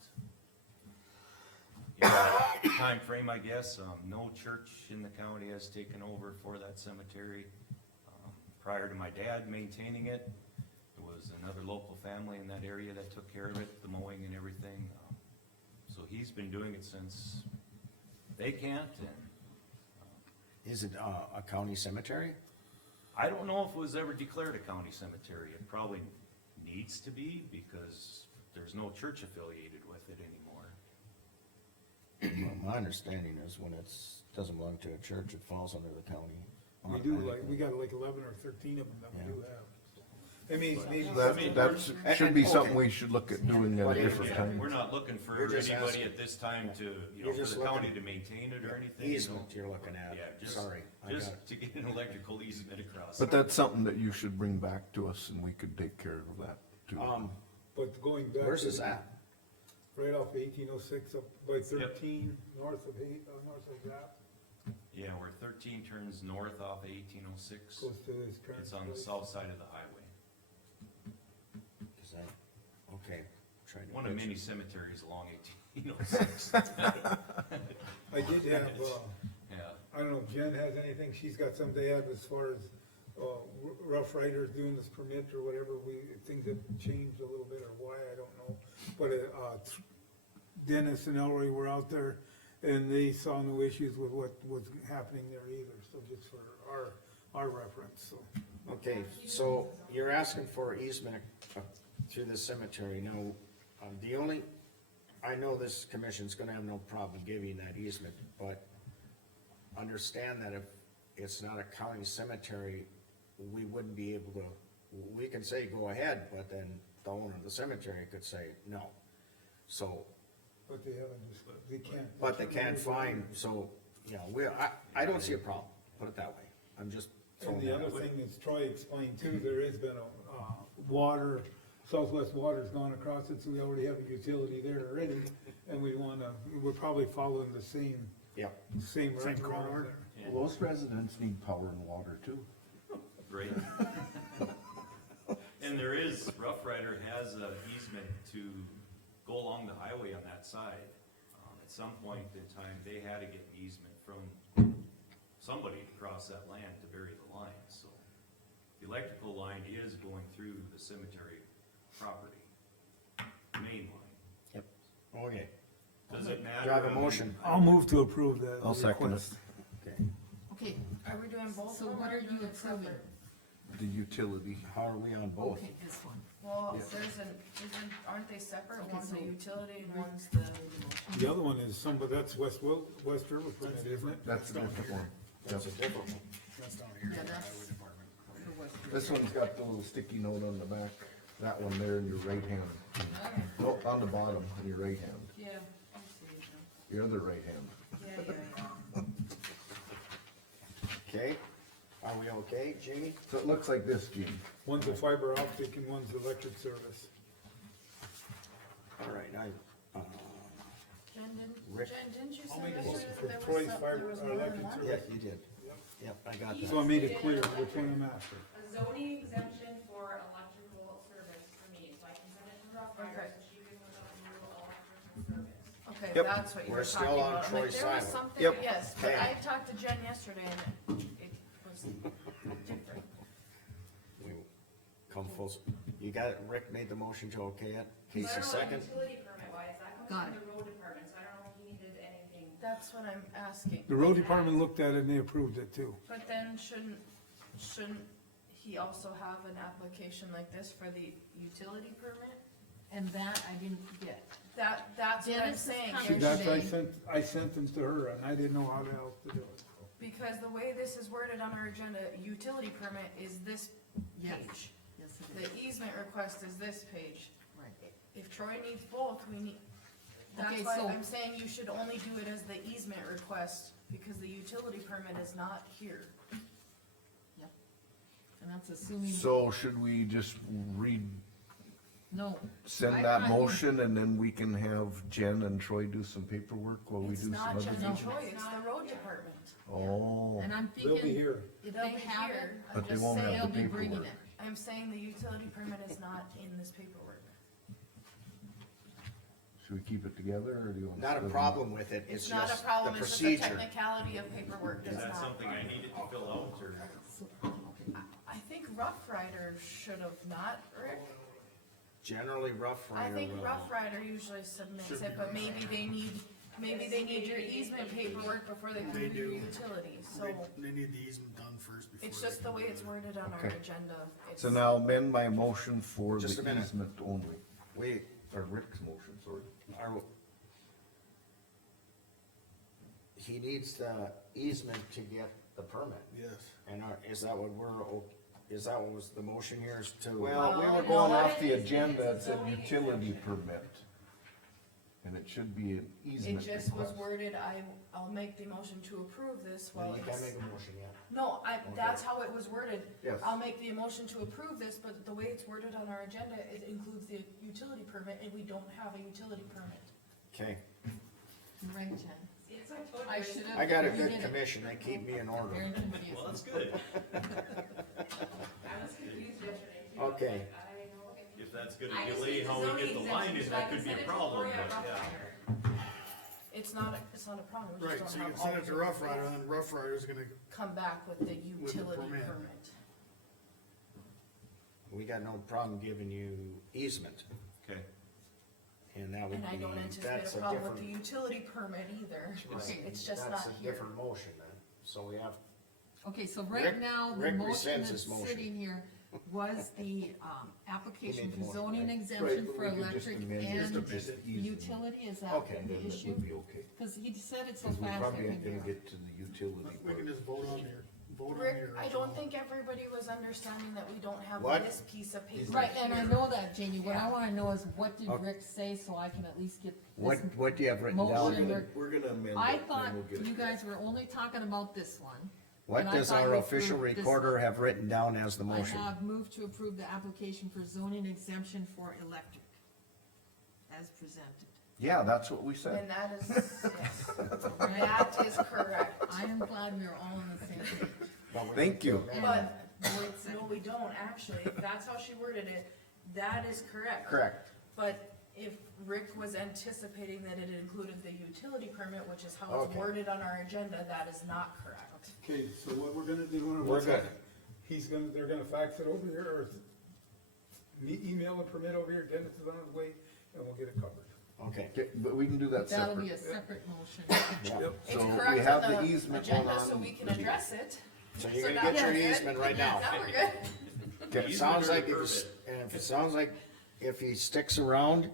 time frame, I guess. No church in the county has taken over for that cemetery. Prior to my dad maintaining it, there was another local family in that area that took care of it, the mowing and everything. So he's been doing it since they can't, and Is it a county cemetery? I don't know if it was ever declared a county cemetery. It probably needs to be, because there's no church affiliated with it anymore. Well, my understanding is when doesn't belong to a church, it falls under the county. We do, like, we got like 11 or 13 of them that we do have. I mean, maybe. That's, should be something we should look at doing at a different Yeah, time. we're not looking for You're just anybody asking. at this time to, You're for just the county looking- to maintain it or anything. you know. Easement you're looking at, Yeah, just, sorry. I just got- to get an electrical easement across. But that's something that you should bring back to us, and we could take care of that too. But going back. Where's to this the- at? Right off 1806 up by 13, north of that, Yeah, where 13 turns north off of 1806. goes to this current. It's on the place. south side of the highway. Is that, okay. Trying to One of picture. many cemeteries along 1806. I did have, Yeah, I don't know if Jen has anything, she's got something to add as far as, Rough Riders doing this permit or whatever, things have changed a little bit or why, I don't know. But, Dennis and Elroy were out there and they saw no issues with what was happening there either, so just for our reference, so. Okay, so you're asking for easement through the cemetery. Now, I know this commission's gonna have no problem giving that easement, but understand that if it's not a county cemetery, we wouldn't be able to, we can say go ahead, but then the owner of the cemetery could say no. So, But they haven't, they can't. but they can't find, so, you know, I don't see a problem, put it that way. I'm just And throwing the that other out. thing is Troy explained too, there has been water, Southwest Water's gone across it, so we already have a utility there already. And we're probably following the same Yep, route around corridor. there. Well, those residents need power and water too. great. And there is, Rough Rider has an easement to go along the highway on that side. At some point in time, they had to get an easement from somebody to cross that land to bury the line, so. The electrical line is going through the cemetery property, main line. yep, okay. Does it matter? Do I have a motion? I'll move to approve that. I'll second it. request. Okay. Okay, are we doing both so of them what or are you doing it approving? separate? the utility. How are we on both? Okay, this one. Well, Yeah. aren't they separate? Okay, One's a so- utility and one's the, The other one is that's West River permit, isn't it? That's a different one. That's a different one. That's down here, Yeah, in the that's- highway department. For West This one's got the little sticky note on the back, that one there in your right hand. okay, No, on the bottom, in your right hand, yeah, I see it your other right hand. now. Yeah. Okay, are we okay, Jamie? So it looks like this, Gene. One's a fiber optic and one's electric service. All right, Rick. Jen, didn't you I'll say make a yesterday motion for that Troy's there was fiber- more than electric one? service. Yeah, you did. Yep, I got that. So I made it clear which one I'm after. A zoning exemption for electrical service for me, so I can send it to Rough Rider, Okay. so she can look up new electrical service. Okay, Yep, that's what you we're were still talking on about. I'm Troy like, there was Simon. something, Yep. yes, but Okay. I talked to Jen yesterday and it was different. We come full, you got it, Rick made the motion to okay it, I Casey don't know, second. utility permit wise, that comes Got from the road department, so I don't know if he needed anything. That's what I'm asking. The road department looked at it and they approved it too. But then shouldn't he also have an application like this for the utility permit? And that I didn't get. That's what I'm Dennis is saying, coming. See, that's, Yesterday. I sent them to her and I didn't know how the hell to do it. because the way this is worded on our agenda, utility permit is this Yes. page. Yes, it is. The easement request is this page. Right. If Troy needs both, we need, that's Okay, why so- I'm saying you should only do it as the easement request, because the utility permit is not here. Yep. And that's assuming, So should we just no. I send that thought you- motion and then we can have Jen and Troy do some paperwork while we It's do some not other Jen things? and Troy, it's the road department. Oh, And I'm They'll be thinking, here. if They'll they be have it, here. I'm but they just won't saying- have they'll the be bringing paperwork. it. I'm saying the utility permit is not in this paperwork. Should we keep it together or do you want? to Not a split 'em? problem with it, it's It's not a just the problem, it's just a procedure. technicality of paperwork, Is that's that not. something I needed to fill out, or? I think Rough Rider should have not, Rick. Generally, Rough I Rider think will. Rough Rider usually submits Should it, be but maybe they need your easement paperwork before they can They do your do. utilities, so. They need the easement done first before. It's they just the can way do it's it. worded on our Okay. agenda. It's- So now amend my motion for Just a the minute. easement only, We, or Rick's motion, sorry. are, he needs the easement to get the permit, Yes. and is that what is that what was the motion here is to? Well, we Well, were no, going what off it the is, agenda, it it's a said zoning utility exemption. permit. And it should be an It easement just was request. worded, I'll make the motion to approve this while You it's. can't make a motion yet. No, that's how it was worded. Yes. I'll make the motion to approve this, but the way it's worded on our agenda, it includes the utility permit, and we don't have a utility permit. Okay, Right, Jen. See, it's like totally. I should have. I got a you good did it. commission, they keep me in order. Very confusing. Well, that's good. I was confused yesterday too. Okay. I was like, I know, If that's gonna I just delay need the how we zoning get the line in, exemption so I that can could be send a it to problem, Lori but at Rough yeah. Rider. It's not a problem, we Right, just so don't you have can all send it to the Rough Rider, paperwork. and then Rough Rider's gonna, Come back with the utility permit. permit. We got no problem giving you easement, Okay, and that would And I be, don't anticipate that's a a problem with the different. utility permit either, Right. it's just That's not a here. different motion then, so we have, Okay, so right Rick- now, the Rick motion rescinds that's his motion. sitting here was the, application He made the for motion, zoning right? exemption Right, for but we could just electric amend it and to just easement. utility, is that Okay, And the then it issue? would be okay. Cause he said it so Cause we fast, I probably ain't couldn't gonna hear him. get to the utility we part. can just vote on your Rick, I don't original. think everybody was understanding that we don't have What? this piece of paper. Right, and I here. know that, Jamie, what I Yeah. wanna know is what did Okay. Rick say, so I can at least get what, this. what do you have written Motion. down? We're gonna amend it. I then thought we'll get it you correct. guys were only talking about this one. What and I does thought our you official approved this recorder one. have written down as the I motion? have moved to approve the application for zoning exemption for electric, as presented. Yeah, that's what we said. And that is, yes, that is correct. I am glad we are all on the same page. But we Thank need to you. amend But, Wait a no, second. we don't, actually, if that's how she worded it, that is correct. Correct, But if Rick was anticipating that it included the utility permit, which is how it's Okay. worded on our agenda, that is not correct. Okay, so what we're gonna do, We're what's good. that? They're gonna fax it over here, or email a permit over here, Dennis is on his way, and we'll get it covered. okay. Okay, but we can do that That'll be separate. a separate motion. Yeah. Yep. It's So we correct have on the the easement one agenda, on. so we can the- address it. So you're So gonna now- get your yes. easement right now. Now we're good. If it sounds like, if it sounds like if he sticks around,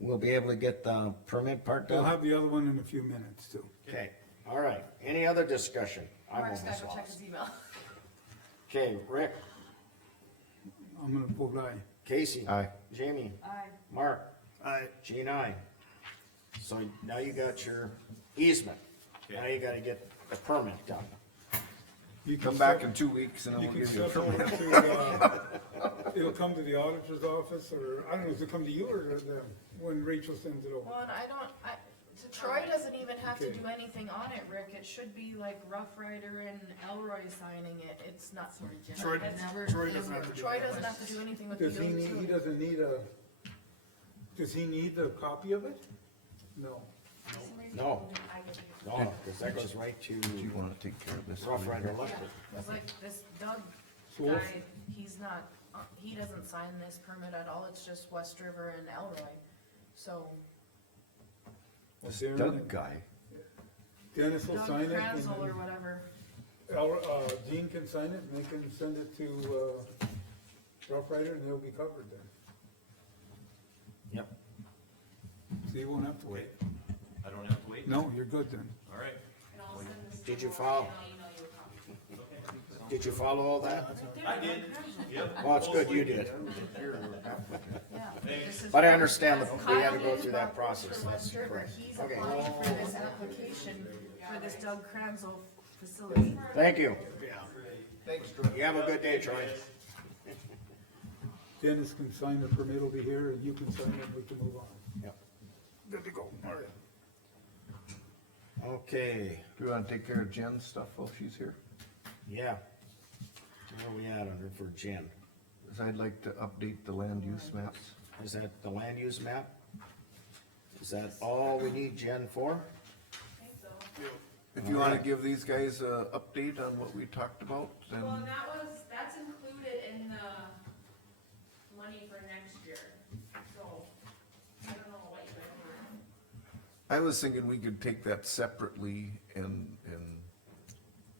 we'll be able to get the permit part We'll done. have the other one in a few minutes too. Okay, all right, any other discussion? I'm Mark's almost gotta go check lost. his email. Okay, Rick, I'm gonna vote aye. Casey. Aye. Jamie, Aye. Mark, I, Jean, aye. So now you got your easement, now you gotta get the permit done. You can Come back step- in 2 weeks and You I'll can give you a step permit. over to, it'll come to the auditor's office, or, I don't know, does it come to you or the, when Rachel sends it over? Well, and Troy doesn't even have to Okay. do anything on it, Rick, it should be like Rough Rider and Elroy signing it, it's not. Troy, Never, Troy doesn't have to do Troy that. doesn't have to do anything with the Does he need, he doesn't need a, does he need a copy of it? No. No, no, cause that goes right to Do you wanna take care of this? Rough one Rider here? Electric. It's like this Doug So if- guy, he's not, he doesn't sign this permit at all, it's just West River and Elroy, so. This Darren Doug and guy, Dennis will Doug sign it, and Kranzel or then whatever, Jean can sign it, and they can send it to, Rough Rider, and they'll be covered then. Yep. So you won't have to wait. I don't have to wait? No, you're good then. All right. And I'll send this. Did to you Lori, follow? and I'll email you a copy. Did you follow all that? I did, yep. Well, it's good you did. yeah. This is But I what- understand that we had to go Kyle through that works process, for that's West River. correct. He's Okay. applying for this application for this Doug Kranzel facility. Thank you. yeah. thanks, Troy. You have a good day, Troy. Dennis can sign, the permit will be here, and you can sign it, we can move on. Yep. Good to go, all right. Okay, Do you wanna take care of Jen's stuff while she's here? yeah. Where are we at under for Jen? 'Cause I'd like to update the land use maps. Is that the land use map? Is that all we need Jen for? I think so. If you wanna give these guys a update on what we talked about, then, Well, and that's included in the money for next year, so, I don't know what you guys are. I was thinking we could take that separately and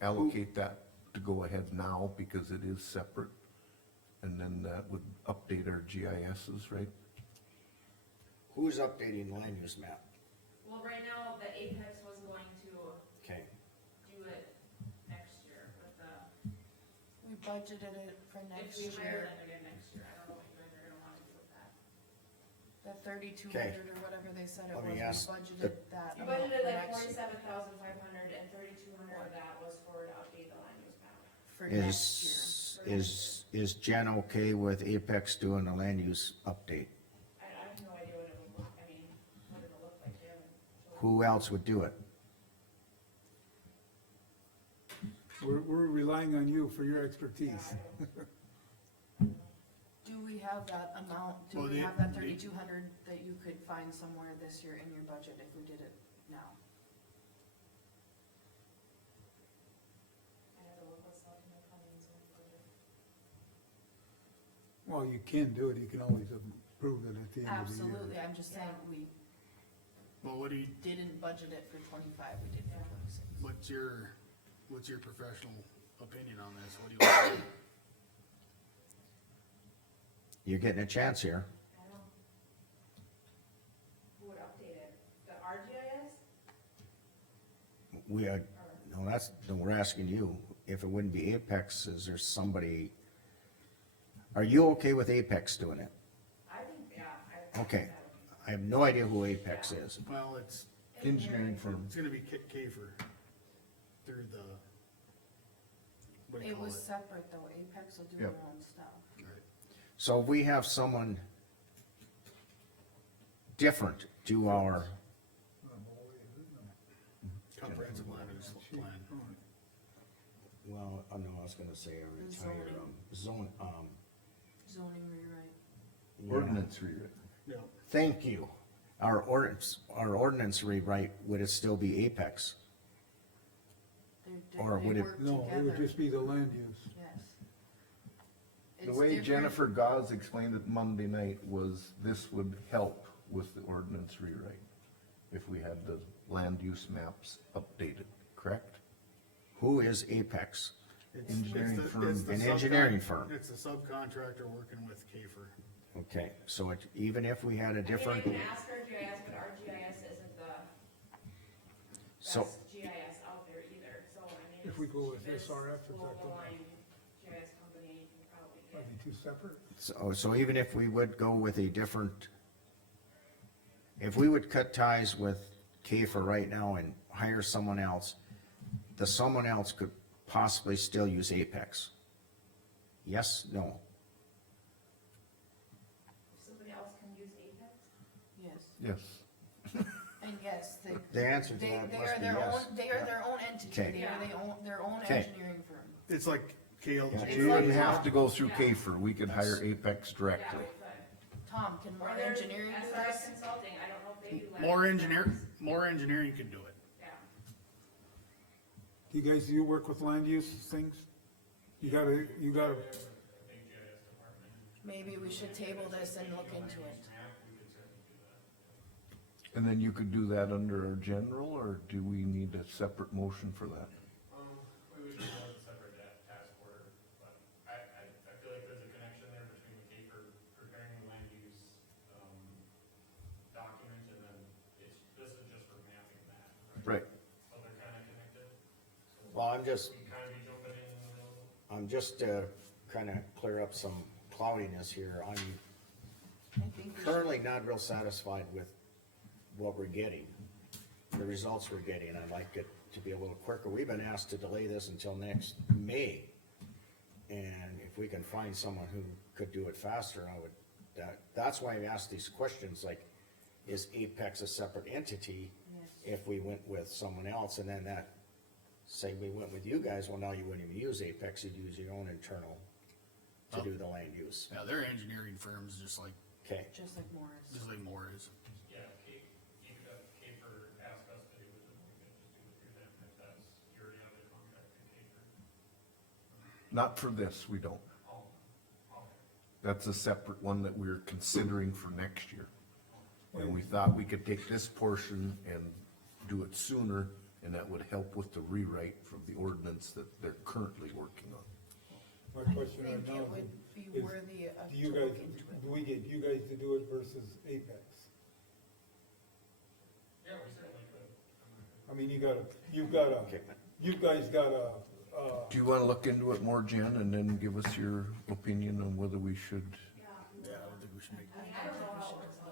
allocate that to go ahead now, because it is separate. And then that would update our GISs, right? Who's updating the land use map? Well, right now, the Apex was going to Okay, do it next year, but We budgeted it for if next we hire year, them again next year, I don't know what you guys are gonna wanna do with that. the 3,200 or whatever they said it Let was, me we ask budgeted that. You amount budgeted for like next- 47,500 and 3,200 of that was for to update the land use map. For next is Jen okay with Apex doing a land use update? I have no idea what it would look, I mean, what it'll look like, they haven't showed Who else would do it? We're relying on you for your expertise. year. Do we have that amount, do Well, we the- have that 3,200 that you could find somewhere this year in your budget if we did it now? I have to look what's left in the funding, so it's budget. Well, you can do it, you can always approve it at the end of the year. Absolutely, I'm just saying, we Well, what do you, didn't budget it for 25, we did for 26. what's your professional opinion on this? What do you want to do? You're getting a chance here. I don't know. Who would update it? The RGIS? We are, no, we're asking you, if it wouldn't be Apex, is there somebody? Are you okay with Apex doing it? I think, yeah. I Okay, I have no idea who Apex is. Well, it's Engineering firm. gonna be Kiefer through the, what do you It call was it? separate though, Apex will do their Yep. own stuff. Right. So if we have someone different do our, Comprehensive land use plan. well, no, I was gonna say a retired, zone, Zoning rewrite. yeah. Ordinance rewrite. Yeah. Thank you. Our ordinance rewrite, would it still be Apex? Or They would it- work No, it would together. just be the land use. Yes. The It's way different. Jennifer Gauze explained it Monday night was this would help with the ordinance rewrite, if we had the land use maps updated, correct? Who is Apex? Engineering It's the- firm. it's the An subcon- engineering firm. It's a subcontractor working with Kafer. Okay, so even if we had a I different, mean, I can ask our GIS, but our GIS isn't the So- best GIS out there either, so I mean. If we it's go with cheapest, SRF, is that local the- line GIS company you can probably Are get. they two separate? so even if we would go with a different, if we would cut ties with Kiefer right now and hire someone else, the someone else could possibly still use Apex. Yes, no? Somebody else can use Apex? Yes. Yes. And yes, The answer to they that are must be their yes. own, they are their own entity, Okay. they are their own Okay. engineering firm. It's like KLG. Yeah. You wouldn't like- have to go through Kafer, we could hire Apex Yeah, directly. we could. Tom, can more Or there's engineering do SRF this? Consulting, I don't know if they do. More engineering can do it. Yeah. You guys, do you work with land use things? You gotta, Maybe we should table this and look into it. And then you could do that under our general, or do we need a separate motion for that? We would do one separate task order, but I feel like there's a connection there between the paper preparing the land use, document, and then this is just for mapping that, right? Right. So they're kinda connected, so Well, I'm just, we can kinda be jumping in the middle. I'm just, kinda clear up some cloudiness here. I'm I think we should. currently not real satisfied with what we're getting, the results we're getting. I'd like it to be a little quicker. We've been asked to delay this until next May. And if we can find someone who could do it faster, I would, that's why I asked these questions, like, is Apex a separate entity? If we went with someone else, and then that, say we went with you guys, well, now you wouldn't even use Apex, you'd use your own internal to do the land use. Yeah, their engineering firms just like Okay, Just like Morris. Moore's. Yeah, Caper asked us to do it, and we can just do it through them, if that's, you already have the contract with Caper. Not for this, we don't. Oh, okay. That's a separate one that we're considering for next year. And we thought we could take this portion and do it sooner, and that would help with the rewrite from the ordinance that they're currently working on. my question I right think now it would be is, worthy of do you to guys, look into it. do we get you guys to do it versus Apex? Yeah, we certainly could. I mean, you okay, guys gotta, Do you wanna look into it more, Jen, and then give us your opinion on whether we should? Yeah, I don't think we should make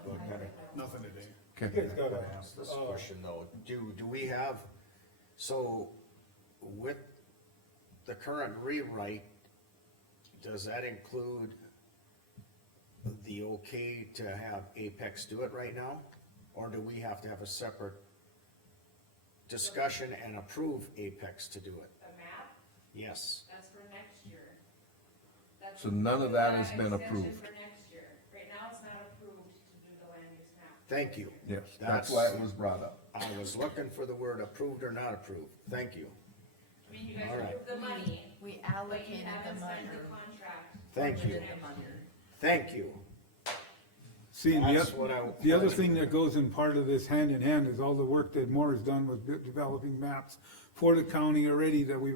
go ahead. nothing today. you Okay, guys gotta, Ask this question though, do we have, so with the current rewrite, does that include the okay to have Apex do it right now? Or do we have to have a separate discussion and approve Apex to do it? The map, Yes, that's for next year. That's So none of that has been extension approved. For next year. Right now, it's not approved to do the land use map. thank you. yes, that's why it was brought up. I was looking for the word approved or not approved, thank you, I mean, you guys All right. approved the money, We but you allocated the haven't money. signed the contract. thank you, Budgeted the money. thank you. see, and That's what I. the other thing that goes in part of this hand in hand is all the work that Moore has done with developing maps for the county already that we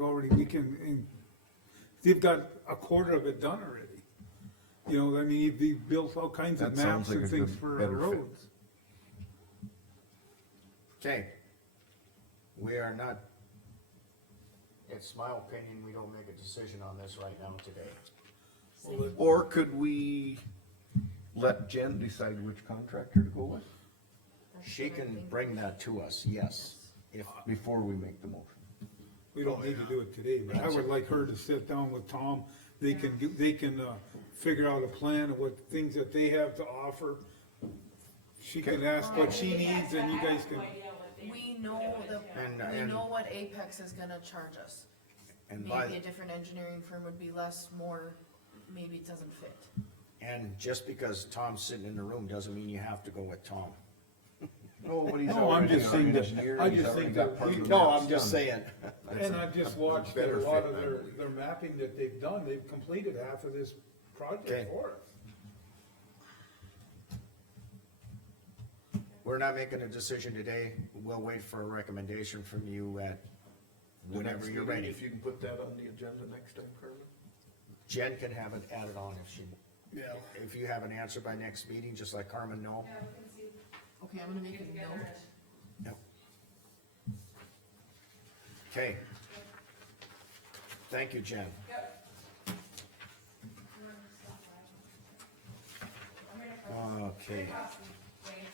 can, they've got a quarter of it done already. You know, I mean, he built all kinds of That sounds maps like and a things good, for our better fit. roads. Okay. We are not, it's my opinion, we don't make a decision on this right now today. Or could we let Jen decide which contractor to go with She can bring that to us, yes, if, before we make the motion? We don't need to do it today, but I would like her to sit down with Tom. They can figure out a plan of what things that they have to offer. She can ask what she needs and you guys can, We know we And- know what Apex is gonna charge us. and Maybe a different engineering firm would be less, more, maybe it doesn't fit. and just because Tom's sitting in the room doesn't mean you have to go with Tom. No, but he's No, I'm already just our saying that- engineer, I he's just already think got that part of we- the No, maps I'm just done. saying, and I've just watched a better lot fit, of I their mapping that they've done. They've completed half of this Okay. project for us. we're not making a decision today, we'll wait for a recommendation from you at The whenever next you're meeting, ready. If you can put that on the agenda next time, Carmen? Jen can have it added on if she, Yeah, if you have an answer by next meeting, just let Carmen know. Yeah, we can see, Okay, I'm gonna make get a together note. and Yep. Okay. Thank you, Jen. Yep. I'm gonna Okay. wait.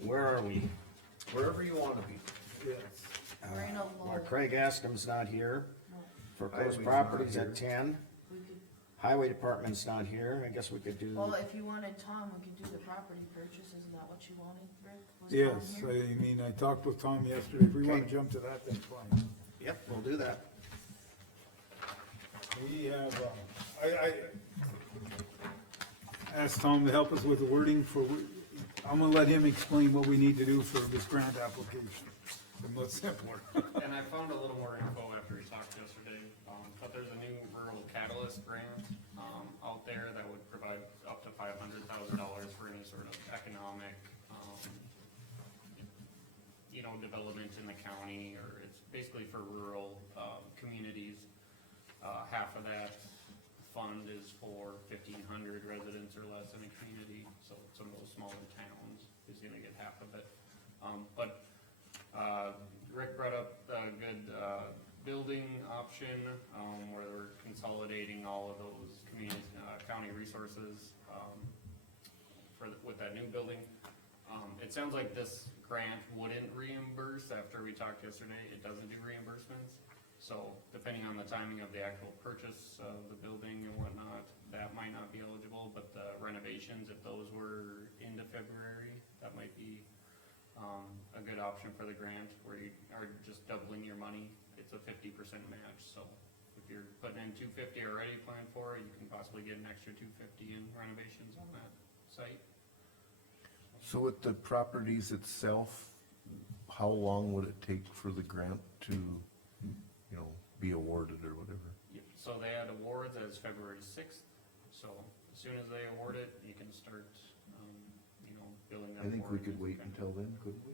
Where are we? Wherever you wanna be. Yes. We're in a Well, lull. Craig Askam's not here. Foreclosed Highway's properties not at 10. We could, Highway department's not here. I guess we could do, well, if you wanted Tom, we could do the property purchase, isn't that what you wanted, Rick? Was Yes, Tom here? I mean, I talked with Tom yesterday, if we wanna Okay. jump to that, that's fine. yep, we'll do that. We have, I asked Tom to help us with the wording for, I'm gonna let him explain what we need to do for this grant application. And what's simpler. And I found a little more info after we talked yesterday, but there's a new rural catalyst grant, out there that would provide up to $500,000 for any sort of economic, development in the county, or it's basically for rural, communities. Half of that fund is for 1,500 residents or less in a community, so some of those smaller towns is gonna get half of it. Rick brought up a good, building option, where we're consolidating all of those community, county resources, with that new building. It sounds like this grant wouldn't reimburse. After we talked yesterday, it doesn't do reimbursements. So depending on the timing of the actual purchase of the building and whatnot, that might not be eligible, but the renovations, if those were into February, that might be a good option for the grant, where you are just doubling your money. It's a 50% match, so if you're putting in 250 already planned for, you can possibly get an extra 250 in renovations on that site. So with the properties itself, how long would it take for the grant to, be awarded or whatever? Yep, so they had awards as February 6th, so as soon as they award it, you can start, billing them. I think for we it. could wait until then, couldn't we?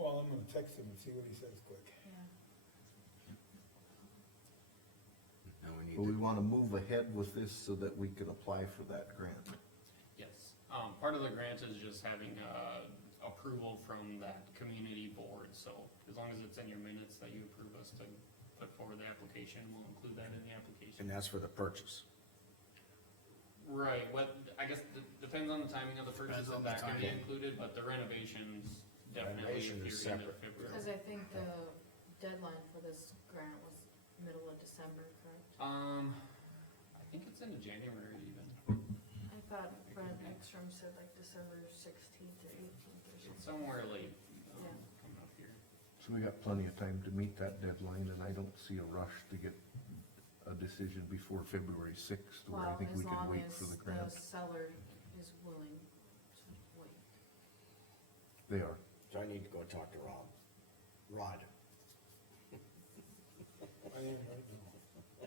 Well, I'm gonna text him and see what he says quick. Yeah. Now we need But we to, wanna move ahead with this so that we can apply for that grant. Yes, part of the grant is just having, approval from that community board, so as long as it's in your minutes that you approve us to put forward the application, we'll include that in the application. and that's for the purchase. Right, I guess depends on the timing of the purchase, Depends on if the that can be timing. included, but the renovations definitely, Renovation if is you're into separate. February. Cause I think the deadline for this grant was middle of December, correct? I think it's into January even. I thought Brent Ekstrom said like December 16th or 18th or It's something. somewhere late, Yeah. coming up here. So we got plenty of time to meet that deadline, and I don't see a rush to get a decision before February 6th, where I Well, think we as can long wait as for the the grant. seller is willing to wait. They are. So I need to go talk to Rod. I am right now.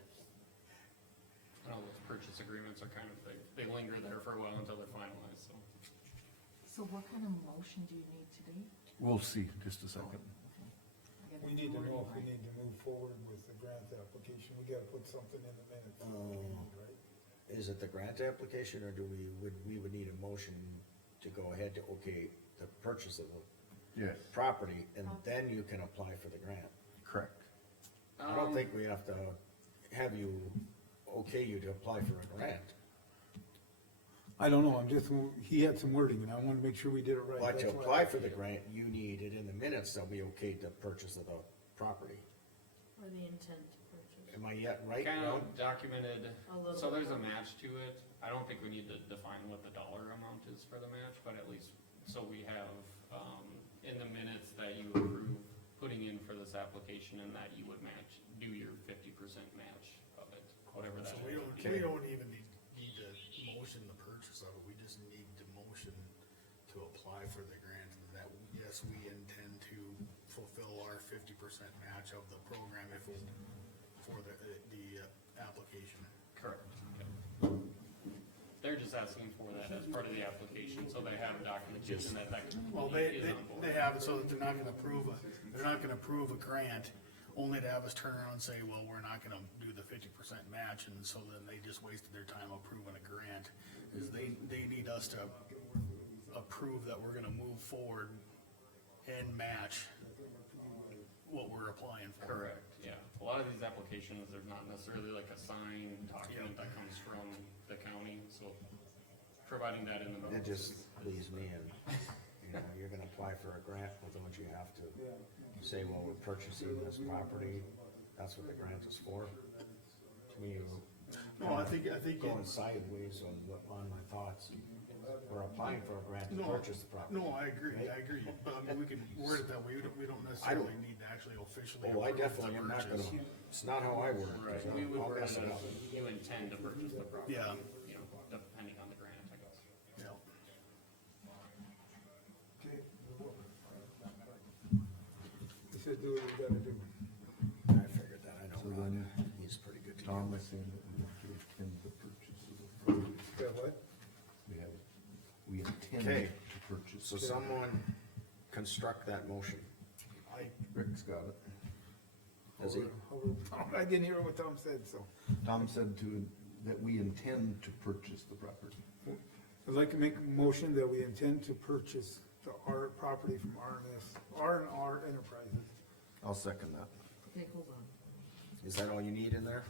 I know those purchase agreements are kind of, they linger there for a while until they're finalized, so. So what kind of motion do you need today? We'll see, just a second. I gotta We need to know if we wording need to move forward with the grant application, we gotta put something in the minutes, right? Is it the grant application, or we would need a motion to go ahead to okay the purchase of the Yes, property, and then you can apply for the grant? correct. I don't think we have to have you, okay you to apply for a grant. I don't know, he had some wording, and I wanna make sure we did it right. But to That's why apply I- for the grant, you need it in the minutes that we okay the purchase of the property. Or the intent to purchase. Am I yet right? Kind Ron? of documented, A little so there's a bit. match to it. I don't think we need to define what the dollar amount is for the match, but at least, so we have, in the minutes that you approve putting in for this application, and that you would match, do your 50% match of it, whatever that So is. we don't even need to motion the purchase of it, we just need to motion to apply for the grant, and that, yes, we intend to fulfill our 50% match of the program if, for the application. Correct. they're just asking for that as part of the application, so they have documentation that that Well, community is on board. they have it so that they're not gonna approve a grant, only to have us turn around and say, well, we're not gonna do the 50% match, and so then they just wasted their time approving a grant. Is they need us to approve that we're gonna move forward and match what we're applying for. Correct, yeah. A lot of these applications, there's not necessarily like a signed document that comes from the county, so providing that in the middle. It just leaves me in, you know, you're gonna apply for a grant, well, don't you have to say, well, we're purchasing this property, that's what the grant is for? To me, No, I think, going sideways on my thoughts. We're applying for a grant to No, purchase the property. no, I agree, but I mean, we can word it that way, we don't necessarily need to actually officially. Oh, I approve the definitely am not purchase. gonna, it's not how I work, Right, because we would I'll word mess it it up. as you intend to purchase the property. Yeah. You know, depending on the grant, I guess. Yeah. Okay. He said do what you gotta do. I figured that, I So know Ron, then he's pretty good to Tom deal is with. saying that we have to intend the purchase of the property. Got what? We intend Okay. to purchase. So someone construct that motion. Rick's got it. Does he? I didn't hear what Tom said, so. Tom said that we intend to purchase the property. I'd like to make a motion that we intend to purchase the property from R&R Enterprises. I'll second that. Okay, hold on. Is that all you need in there?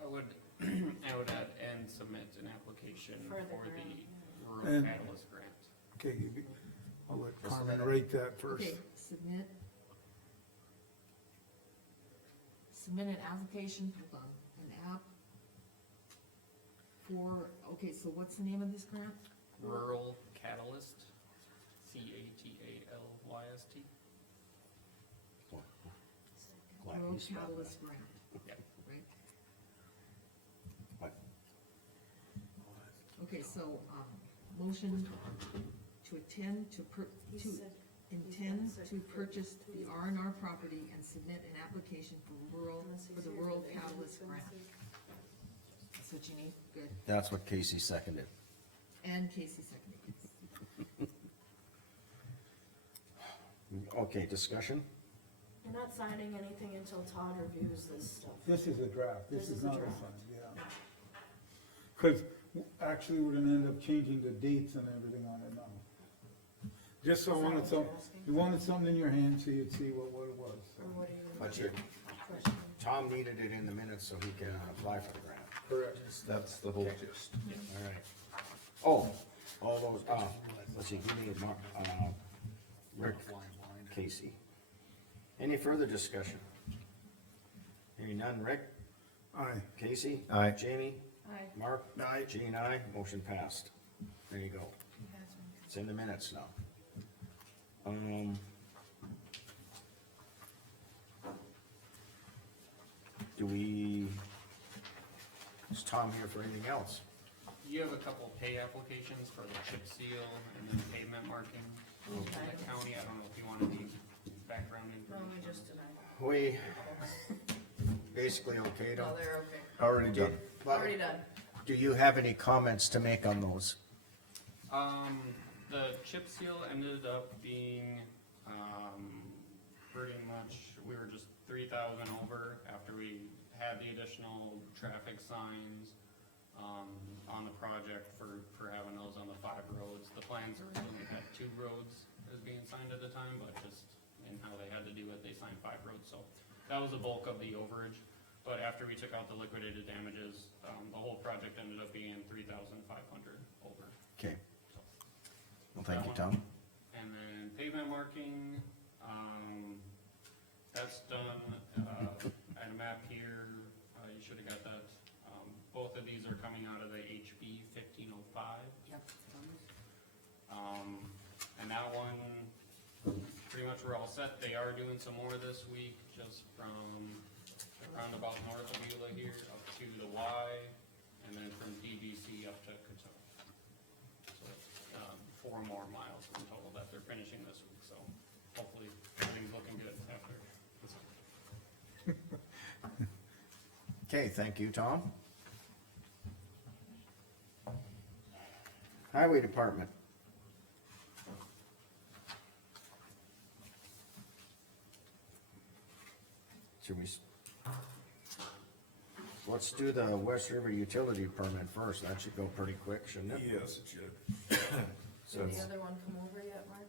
I would add and submit an application For for the the grant, rural And- catalyst grant. Okay, I'll let Just a Carmen minute. rate that first. Okay, submit an application, hold on, an app for, okay, so what's the name of this grant? Rural Catalyst, CATALYST. Glad Rural you spelled that. Catalyst Grant, Yep. right? What? Okay, so, motion to intend to purchase the R&R property and submit an application for the Rural Catalyst Grant. That's what you need, good. That's what Casey seconded. And Casey seconded, yes. Okay, discussion? You're not signing anything until Todd reviews this stuff. This is a draft, this This is is a not a draft. sign, yeah. Cause actually, we're gonna end up changing the dates and everything on it now. Just so I Is that wanted what some, you're asking? you wanted something in your hand so you'd see what it was. so. Or what are you But gonna you, question? Tom needed it in the minutes so he can apply for the grant. Correct. That's the whole gist. All right. Oh, all those, let's see, who made Rick, Flying blind. Casey. Any further discussion? Hearing none, Rick, Aye. Casey? Aye. Jamie? Aye. Mark? Aye. Jean, aye, motion passed. There you go. It's in the minutes now. Is Tom here for anything else? You have a couple pay applications for the chip seal and then pavement marking from the county. I don't know if you want any background No, information. we just denied. We basically okayed them. No, they're okay. Already done. Already done. Do you have any comments to make on those? The chip seal ended up being, pretty much, we were just 3,000 over after we had the additional traffic signs, on the project for having those on the 5 roads. The plans originally had 2 roads as being signed at the time, but just in how they had to do it, they signed 5 roads, so that was the bulk of the overage. But after we took out the liquidated damages, the whole project ended up being 3,500 over. Okay, So, well, thank you, That Tom. and then pavement marking, that's done, I had a map here, you should've got that. Both of these are coming out of the HB 1505. Yep. And that one, pretty much we're all set. They are doing some more this week, just from the roundabout north of Beulah here up to the Y, and then from DBC up to Coteau. So, 4 more miles in total that they're finishing this week, so hopefully everything's looking good after this week. Okay, thank you, Tom. Highway Department. Should we, let's do the West River utility permit first, that should go pretty quick, shouldn't it? Yes, it should. So Did it's, the other one come over yet, Mark?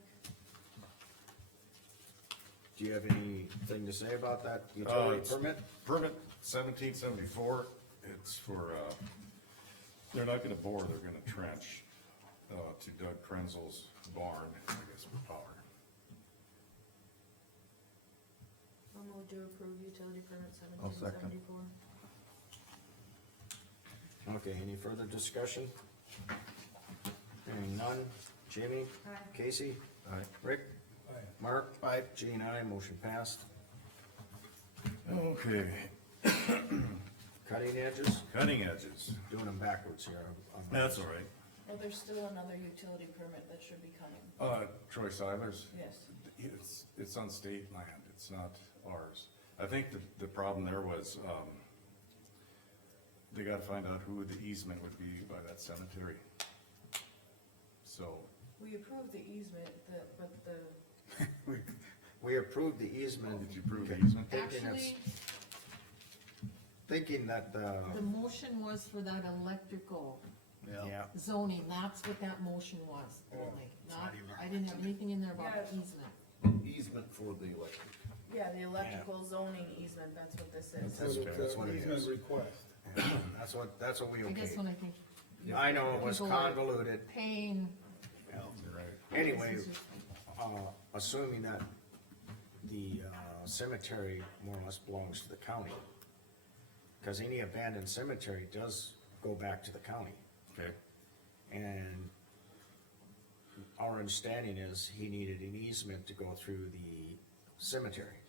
Do you have anything to say about that utility it's- permit? permit 1774, it's for, they're not gonna bore, they're gonna trench, to Doug Krenzel's barn, I guess, for power. I'll move to approve utility permit I'll seventeen second. seventy-four. Okay, any further discussion? Hearing none, Jamie? Aye. Casey? Aye. Rick? Aye. Mark? Aye. Jean, aye, motion passed. Okay, Cutting edges, cutting edges, doing them backwards here. I'm- that's all right. Well, there's still another utility permit that should be coming. Troy Silers, Yes. it's on state land, it's not ours. I think the problem there was, they gotta find out who the easement would be by that cemetery. So, We approved the easement, but the, We approved the easement. did you approve the easement? Thinking it's- Actually, Thinking that, the motion was for that electrical yeah, zoning, that's what that motion was only, not, even I didn't have anything in there about Yeah. easement. Easement for the electric. yeah, the electrical zoning easement, that's what this is. That's So it's that's what an it easement is. request. That's what we I guess okay. when I think. I know it was people are convoluted. Paying. You're right. Anyway, this is just- assuming that the cemetery more or less belongs to the county. Cause any abandoned cemetery does go back to the county. Okay, And our understanding is he needed an easement to go through the cemetery.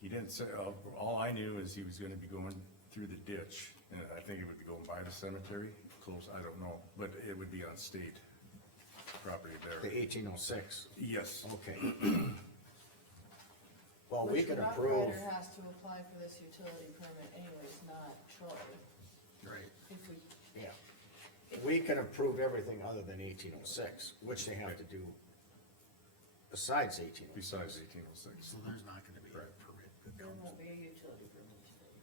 he didn't say, all I knew is he was gonna be going through the ditch, and I think it would be going by the cemetery, close, I don't know, but it would be on state property The there. 1806, Yes, okay. Well, we Which could Rough approve, Rider has to apply for this utility permit anyways, not Troy, Right. if we, yeah. We can approve everything other than 1806, which they have to do besides 1806. besides 1806. So there's not gonna be a permit that there comes. won't be a utility permit today.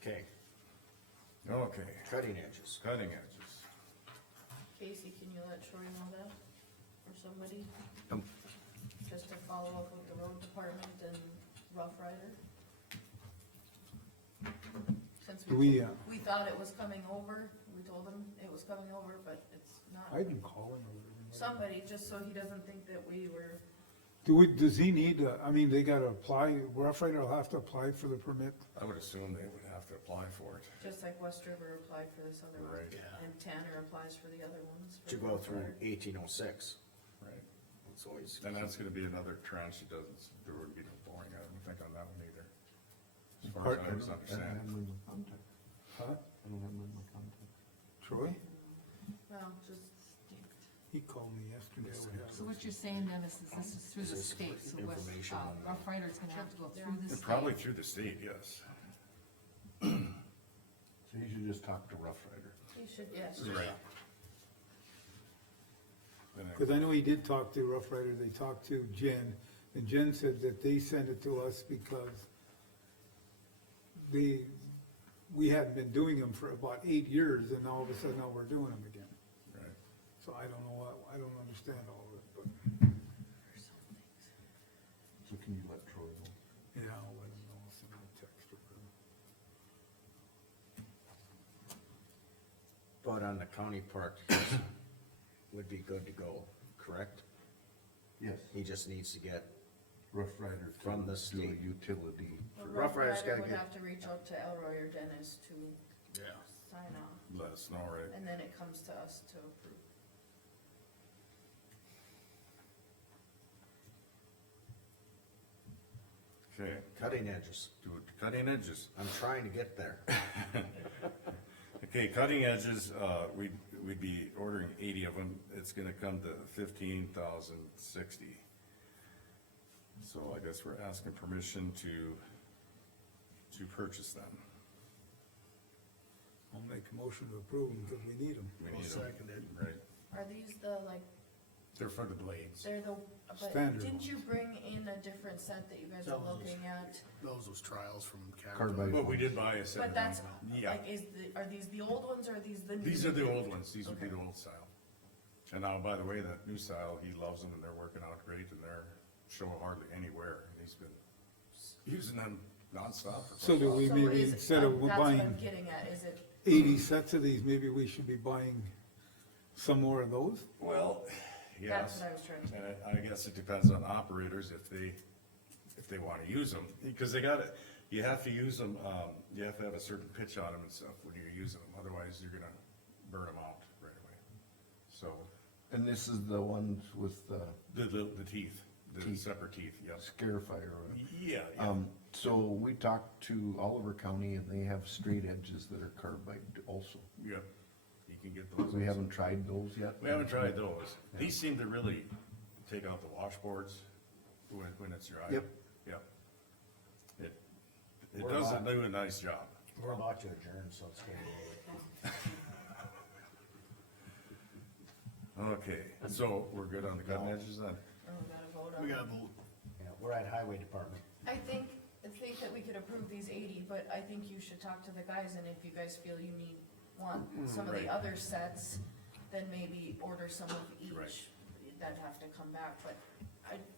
Okay, Okay, cutting edges. cutting edges. Casey, can you let Troy know that, or somebody? Um. Just to follow up with the road department and Rough Rider? Since Do we, we thought it was coming over, we told him it was coming over, but it's not. I can call him. or whatever. Somebody, just so he doesn't think that we were, Does he need, I mean, they gotta apply, Rough Rider will have to apply for the permit? I would assume they would have to apply for it. just like West River applied for this other one. Right. Yeah. And Tanner applies for the other ones. for To go Rough through Rider. 1806. Right. It's always, And that's gonna be another trench, it doesn't, there wouldn't be no boring, I don't think on that one either. As far as I was understanding. Huh? Troy? Well, just, He called me yesterday. I would have So what you're saying then is this is through the This is state, so West, information on that. Rough Rider's gonna have to go through the They're state. probably through the state, yes. So you should just talk to Rough Rider. he should, yes. Right. Cause I know he did talk to Rough Rider, they talked to Jen, and Jen said that they sent it to us because we hadn't been doing them for about 8 years, and all of a sudden now we're doing them again. Right. So I don't know what, I don't understand all of it, but, So can you let Troy know? yeah, I'll let him know, I'll send him a text or whatever. but on the county part, would be good to go, correct? Yes. He just needs to get, Rough Rider. From the Do a state. utility. But Rough Rough Rider's Rider gotta would get- have to reach out to Elroy or Dennis to Yeah. sign off, Let us know, right? and then it comes to us to approve. Okay, cutting edges. do it, cutting edges. I'm trying to get there. Okay, cutting edges, we'd be ordering 80 of them, it's gonna come to 15,060. So I guess we're asking permission to purchase them. I'll make a motion to approve them, cause we need them. We I'll need 'em. second it. Right, Are these the, like, they're for the blades. they're the, but Standard didn't ones. you bring in a different set that you guys are That was- looking at? Those was trials from Carbide. Caterpillar. But we did buy a set But of that's, them. Yeah, like, are these the old ones or are these the new? these are the old ones, these would be Okay. the old style. And now, by the way, that new style, he loves them and they're working out great and they're showing hardly anywhere. He's been using them nonstop. for So do we So maybe, is- instead of that's what I'm buying getting at, is it, 80 sets of these, maybe we should be buying some more of those? Well, that's yes, what I was trying to. and I guess it depends on operators if they wanna use them, because you have to use them, you have to have a certain pitch on them and stuff when you're using them, otherwise you're gonna burn them out right away. So, And this is the ones with the the teeth, the Teeth. separate teeth, yes. scare fire. Yeah, yeah. So we talked to Oliver County and they have straight edges that are carbide also. Yep, you can get those. We also. haven't tried those yet. We haven't tried those. These seem to really take out the washboards when it's dry. Yep. Yep. It What does about- do a nice job. We're about to adjourn, so it's gonna Okay, so we're good on the cutting edges then? Oh, we gotta vote on We it. gotta vote. be, yeah, we're at highway department. I think that we could approve these 80, but I think you should talk to the guys, and if you guys feel you want some of the right. other sets, then maybe order some of each. Right. That'd have to come back, but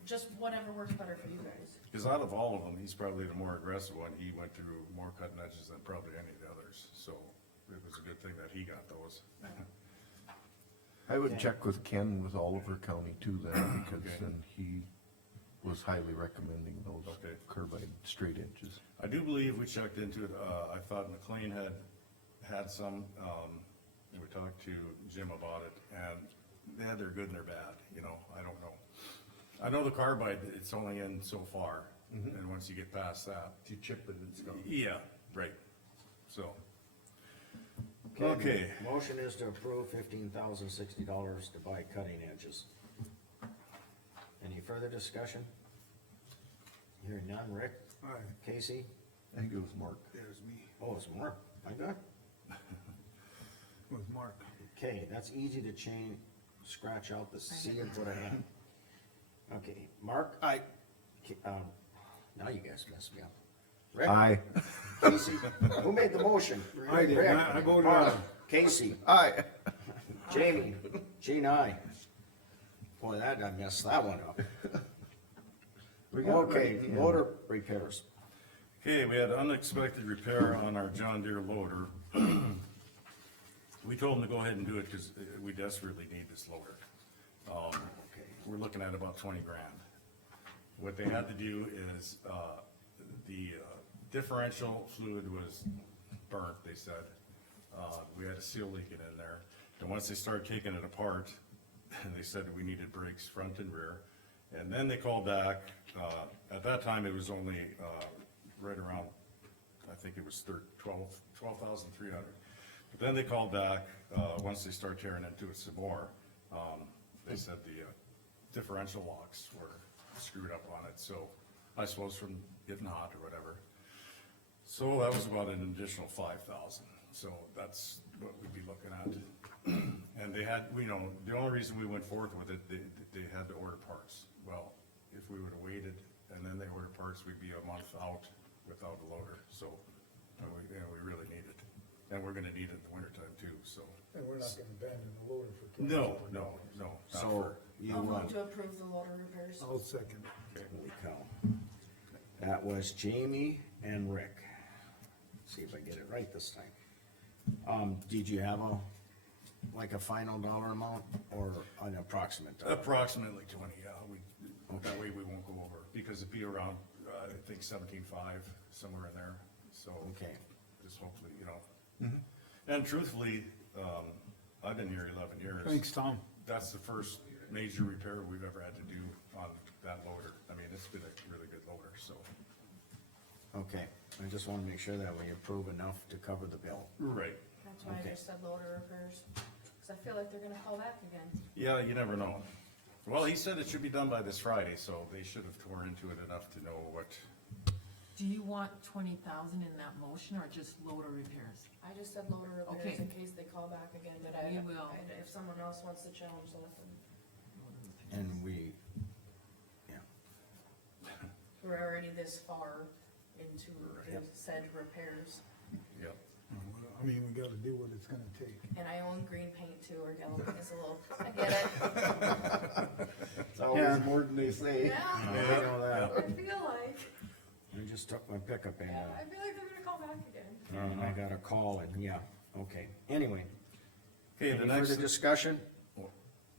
just whatever works better for you guys. Cause out of all of them, he's probably the more aggressive one. He went through more cutting edges than probably any of the others, so it was a good thing that he got those. I would check with Ken with Oliver County too then, because Okay. then he was highly recommending those Okay. carbide straight edges. I do believe we checked into it, I thought McLean had some, and we talked to Jim about it, and they had their good and their bad, you know, I don't know. I know the carbide, it's only in so far, and once you get past that, If you chip it, it's gone. yeah, right, so. Okay. Motion is to approve $15,060 to buy cutting edges. Any further discussion? Hearing none, Rick, Aye. Casey? I think it was Mark. There's me. Oh, it's Mark, my God. With Mark. Okay, that's easy to change, scratch out the C and put a N. Okay, Mark? Aye. Now you guys messed me up. Rick? Aye. Casey? Who made the motion? I did, Rick. I voted Mark. aye. Casey? Aye. Jamie? Gene, aye. Boy, I messed that one up. We got Okay, right at the end. motor repairs. Okay, we had unexpected repair on our John Deere loader. We told them to go ahead and do it, cause we desperately need this loader. We're looking at about 20 grand. What they had to do is, the differential fluid was burnt, they said. We had a seal leaking in there, and once they started taking it apart, they said we needed brakes front and rear. And then they called back, at that time it was only, right around, I think it was 12,300. But then they called back, once they started tearing into it some more, they said the differential locks were screwed up on it, so I suppose from getting hot or whatever. So that was about an additional 5,000, so that's what we'd be looking at. And they had, you know, the only reason we went forth with it, they had to order parts. Well, if we would've waited and then they ordered parts, we'd be a month out without a loader, so, and we really need it. And we're gonna need it in the wintertime too, so. And we're not gonna abandon the loader for. No, not So, for- you, I'll move to approve the loader repairs. I'll second. holy cow. That was Jamie and Rick. See if I get it right this time. Did you have like a final dollar amount or an approximate? dollar? Approximately 20, yeah, that way we won't go over, because it'd be around, I think 17.5, somewhere in there, so. Okay. Just hopefully, you know. And truthfully, I've been here 11 years. Thanks, Tom. That's the first major repair we've ever had to do on that loader. I mean, it's been a really good loader, so. Okay, I just wanna make sure that we approve enough to cover the bill. Right. That's why I Okay. just said loader repairs, cause I feel like they're gonna call back again. Yeah, you never know. Well, he said it should be done by this Friday, so they should have tore into it enough to know what Do you want 20,000 in that motion, or just loader repairs? I just said loader repairs Okay. in case they call back again, but We will. if someone else wants to challenge that, then And we, yeah, we're already this far into the said repairs. Yep. I mean, we gotta do what it's gonna take. And I own green paint too, or yellow paint is a little, I get it. it's always more than they say. Yeah. I know that. I feel like, I just took my pickup and, yeah, I feel like they're gonna call back again. and I got a call and, yeah, okay, anyway. Okay, the Any next, further discussion?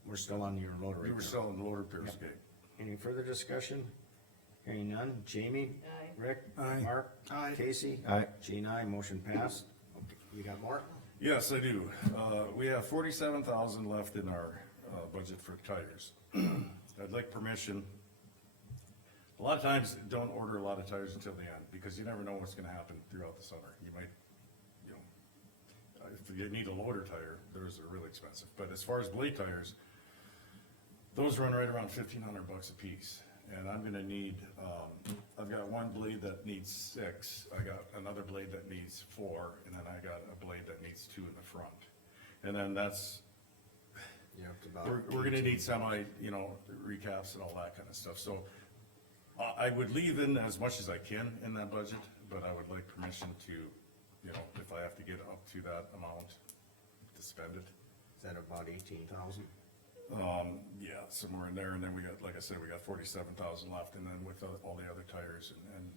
We're still on your loader we were repair. still in loader repairs, okay. Any further discussion? Hearing none, Jamie? Aye. Rick? Aye. Mark? Aye. Casey? Aye. Jean, aye, motion passed. Okay, you got more? Yes, I do. We have 47,000 left in our, budget for tires. I'd like permission. A lot of times, don't order a lot of tires until the end, because you never know what's gonna happen throughout the summer. You might, you know, if you need a loader tire, those are really expensive. But as far as blade tires, those run right around $1,500 a piece. And I'm gonna need, I've got one blade that needs 6, I got another blade that needs 4, and then I got a blade that needs 2 in the front. And then that's, Yeah, it's about. we're gonna need semi, you know, recaps and all that kind of stuff, so I would leave in as much as I can in that budget, but I would like permission to, you know, if I have to get up to that amount, to spend it. Is that about 18,000? Yeah, somewhere in there, and then we got, like I said, we got 47,000 left, and then with all the other tires and,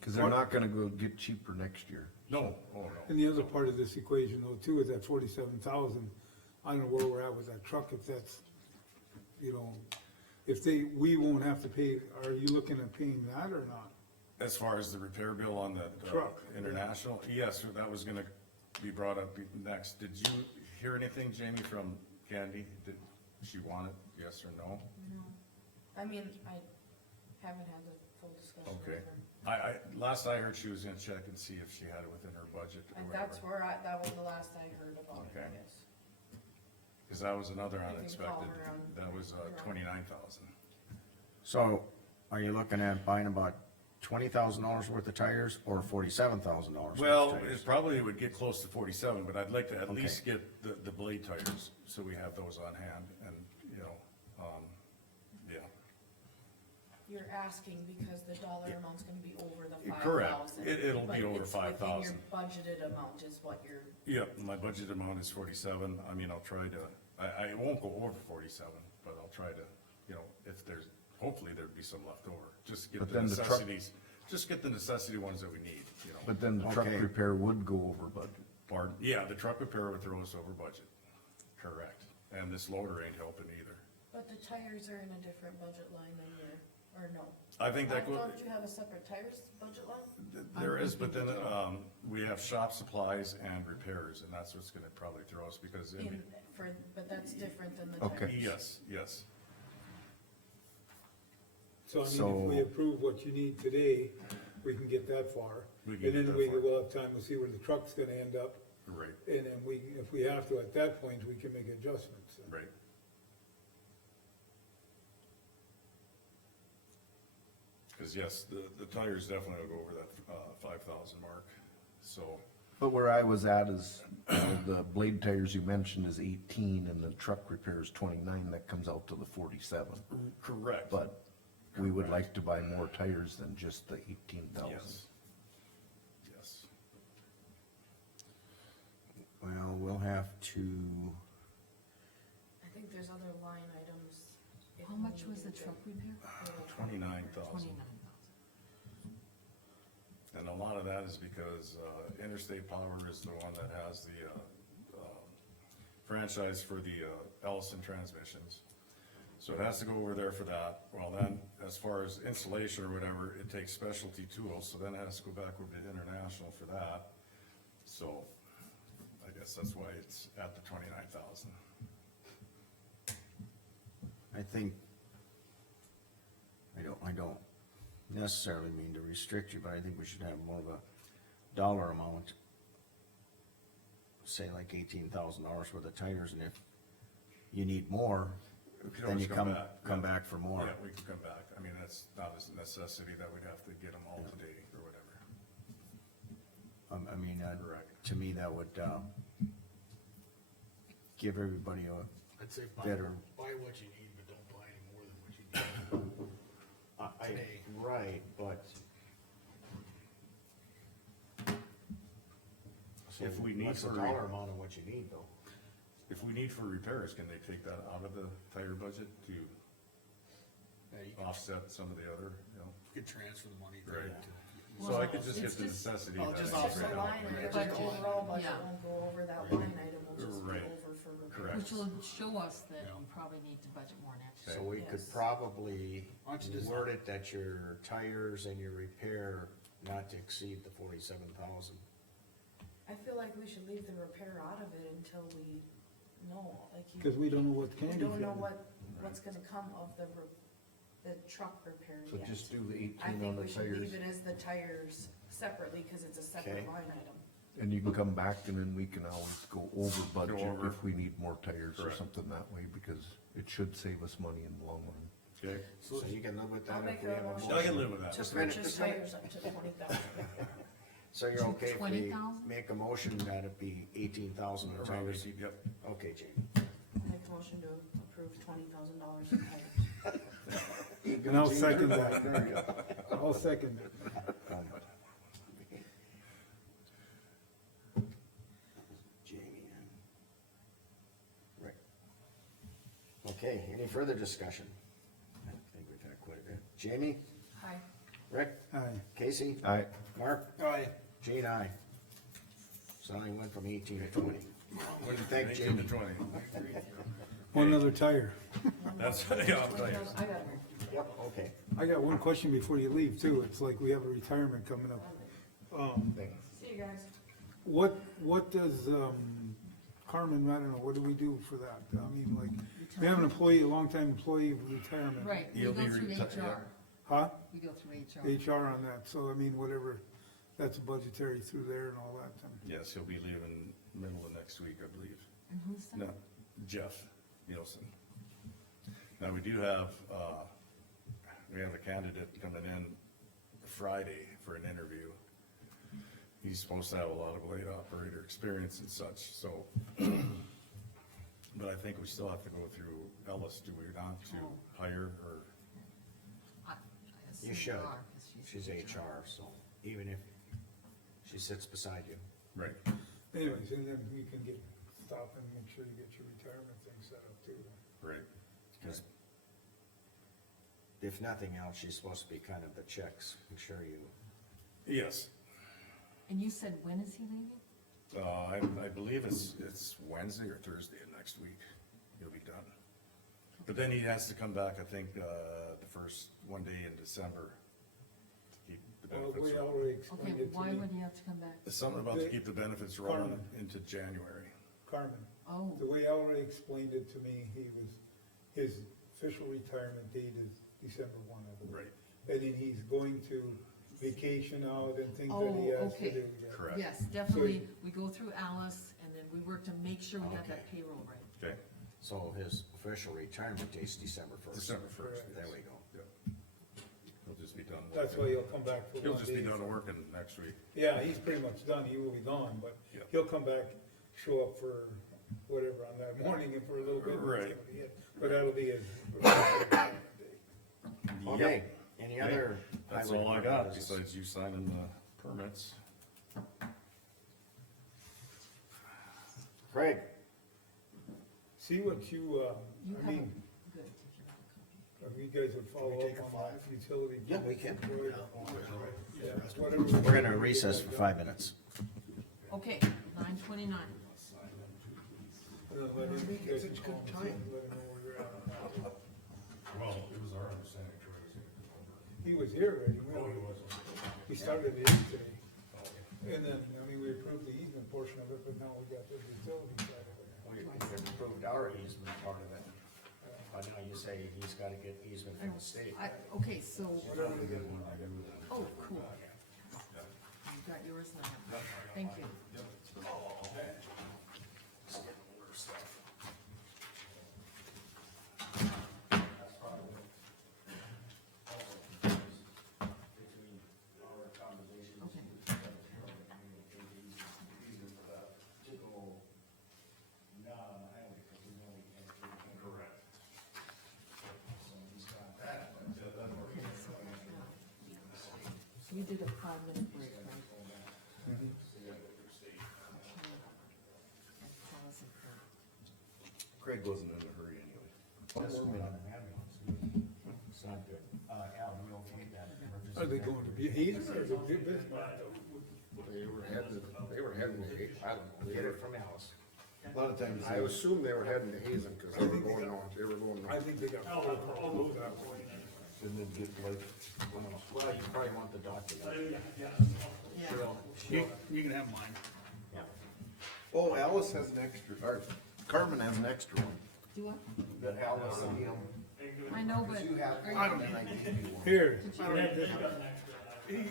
Cause they're not gonna go get cheaper next year. no, oh, no. And the other part of this equation though too is that 47,000, I don't know where we're at with that truck, if that's, you know, if we won't have to pay, are you looking at paying that or not? As far as the repair bill on the Truck. international, yes, that was gonna be brought up next. Did you hear anything, Jamie, from Candy? Did she want it, yes or no? No. I mean, I haven't had the full discussion with Okay. her. Last I heard, she was gonna check and see if she had it within her budget or And whatever. that's where that was the last I heard about it, I Okay. guess. Cause that was another You can call unexpected, her on- that was, you're on. 29,000. So, are you looking at buying about $20,000 worth of tires or $47,000 worth Well, of tires? it probably would get close to 47, but I'd like to at Okay. least get the blade tires, so we have those on hand, and, you know, yeah. You're asking because the dollar amount's gonna be over the Yeah, 5,000. correct. It'll be over But 5,000. it's within your budgeted amount is what you're, Yep, my budget amount is 47, I mean, I'll try to, I won't go over 47, but I'll try to, you know, if there's, hopefully there'd be some left over, just get But the then the truck- necessities, just get the necessity ones that we need, you know. But then the truck Okay. repair would go over budget. Pardon? Yeah, the truck repair would throw us over budget, correct, and this loader ain't helping either. but the tires are in a different budget line than your, or no? I think that, Don't you have a separate tires budget line? there is, but then, we have shop supplies and repairs, and that's what's gonna probably throw us, because But that's different than the Okay. tires. yes, So I mean, So- if we approve what you need today, we can get that far. We And can get then that we far. will have time to see where the truck's gonna end up, right, and then if we have to, at that point, we can make adjustments. right. Cause yes, the tires definitely will go over that, 5,000 mark, so, But where I was at is, the blade tires you mentioned is 18 and the truck repair is 29, that comes out to the 47. correct. But we would like to buy more tires than just the 18,000. Yes. Yes. Well, we'll have to, I think there's other line items. if How we much was the needed truck repair? 29,000. 29,000. And a lot of that is because, Interstate Power is the one that has the, franchise for the, Ellison transmissions. So it has to go over there for that. Well, then, as far as installation or whatever, it takes specialty tools, so then it has to go back over to International for that. So, I guess that's why it's at the 29,000. I think, I don't necessarily mean to restrict you, but I think we should have more of a dollar amount. Say like $18,000 worth of tires, and if you need more, We could then always you come yeah. back for more. Yeah, we can come back. I mean, that's not a necessity that we'd have to get them all today or whatever. I mean, Correct. to me, that would, give everybody I'd say buy better. what you need, but don't buy any more than what you need. Today. Right, but. So If we need what's the for dollar amount of what you need though? If we need for repairs, can they take that out of the tire budget to Yeah, you offset some of the other, you know? could transfer the money. Right. to- So I could just It's get the just- necessity. Oh, that just I It's just figured a out, line right? item, But- the overall budget yeah. won't go over, that line item will just be Right. over for repairs. Correct. Which will show us that Yeah. we probably need to budget more next year. So we could Yes. probably Why don't you just- word it that your tires and your repair not to exceed the 47,000. I feel like we should leave the repair out of it until we know, like you. Cause we don't know what We Candy's don't know getting. what's gonna come of the truck repair So yet. just do the I 18 on think the we should leave tires, it as the tires separately, cause it's a separate Okay. line item. and you can come back and then we can always go over budget over. if we need more tires or Correct. something that way, because it should save us money in the long run. Okay, So you can live with I'll that if make we a have a motion. I can live with that. To Just a minute, purchase just a minute. tires up to 20,000. So you're okay if we 20,000? make a motion that it be 18,000 on around tires? 18, yep. Okay, Jamie. Make a motion to approve $20,000 in tires. And I'll second that. I'll second it. Jamie and Rick. Okay, any further discussion? I think we've had quite a bit. Jamie, Hi. Rick, Aye. Casey, Aye. Mark? Aye. Gene, aye. So I went from 18 to 20. What do you think, 18 Jamie? to 20. One other tire. That's, yeah, I'll tell you. I got Yep, okay. I got one question before you leave too. It's like we have a retirement coming up. See you guys. What does, Carmen, I don't know, what do we do for that? I mean, like, we have an employee, a longtime employee of retirement. Right, we You'll go be through reti- HR, Huh? we go through HR. HR on that, so I mean, whatever, that's budgetary through there and all that. Yes, he'll be leaving middle of next week, I believe. And who's that? No, Jeff Nielsen. Now, we do have, we have a candidate coming in Friday for an interview. He's supposed to have a lot of blade operator experience and such, so. But I think we still have to go through Ellis, do we not, to hire or, I assume You should. are, 'cause She's HR, so even if she sits beside you. right, Anyways, and then you can stop and make sure you get your retirement thing set up too. right. Cause if nothing else, she's supposed to be kind of the checks, make sure you, Yes, And you said, when is he leaving? I believe it's Wednesday or Thursday of next week, he'll be done. But then he has to come back, I think, the first one day in December to keep the Well, benefits we rolling. already Okay, explained it to why me. would he have to come back? It's something about to keep the benefits rolling Carmen. into January. Carmen, Oh, the way Ellery explained it to me, his official retirement date is December 1, I believe. Right. And then he's going to vacation out and things that Oh, he has to okay. do. yeah. Correct. yes, definitely, we go through Alice, and then we work to make sure we got that Okay. payroll right. Okay, so his official retirement date's December 1st. December first. Correct. There we go. He'll just be done. That's why he'll come back for He'll one just be day. done working next week. Yeah, he's pretty much done, he will be gone, but Yeah. he'll come back, show up for whatever on that morning and for a little bit. that's Right. gonna be it. But that'll be his retirement day. Okay, any other? That's highway all I got, department business? besides you signing the permits. Craig, See what you, You I have a, mean, good, if you have a copy. if you guys would follow Can we take a up on that utility. Yeah, we can. Yeah, whatever. we're gonna recess for 5 minutes. Okay, 9:29. It's a good time. Let him know where you're at. Well, it was our understanding Troy was gonna come over. He was here already, Oh, he was. we started it today. And then, I mean, we approved the easement portion of it, but now we got the utility side of it. We approved our easement part of it, but now you say he's gotta get easement from the state. Okay, so, Whatever we get. oh, cool. You got yours now. Thank you. It's getting worse stuff. 5-minute break, right? Craig wasn't in a hurry anyway. That's what we're on an ambulance. It's not good. Al, we okayed that. Are they going to be Hazen or the Bismarck? They were heading to Hazen, I don't know. Get it from Alice. A lot of times, I assume they were heading to Hazen, cause they were going on, I think they got close that way. and then get like, Well, you probably want the document. Yeah. You can have mine. oh, Alice has an extra, or Carmen has an extra one. Do what? That Alice and him. I know, but You have, are you? I don't and I gave you one. Here, Did you I don't have this.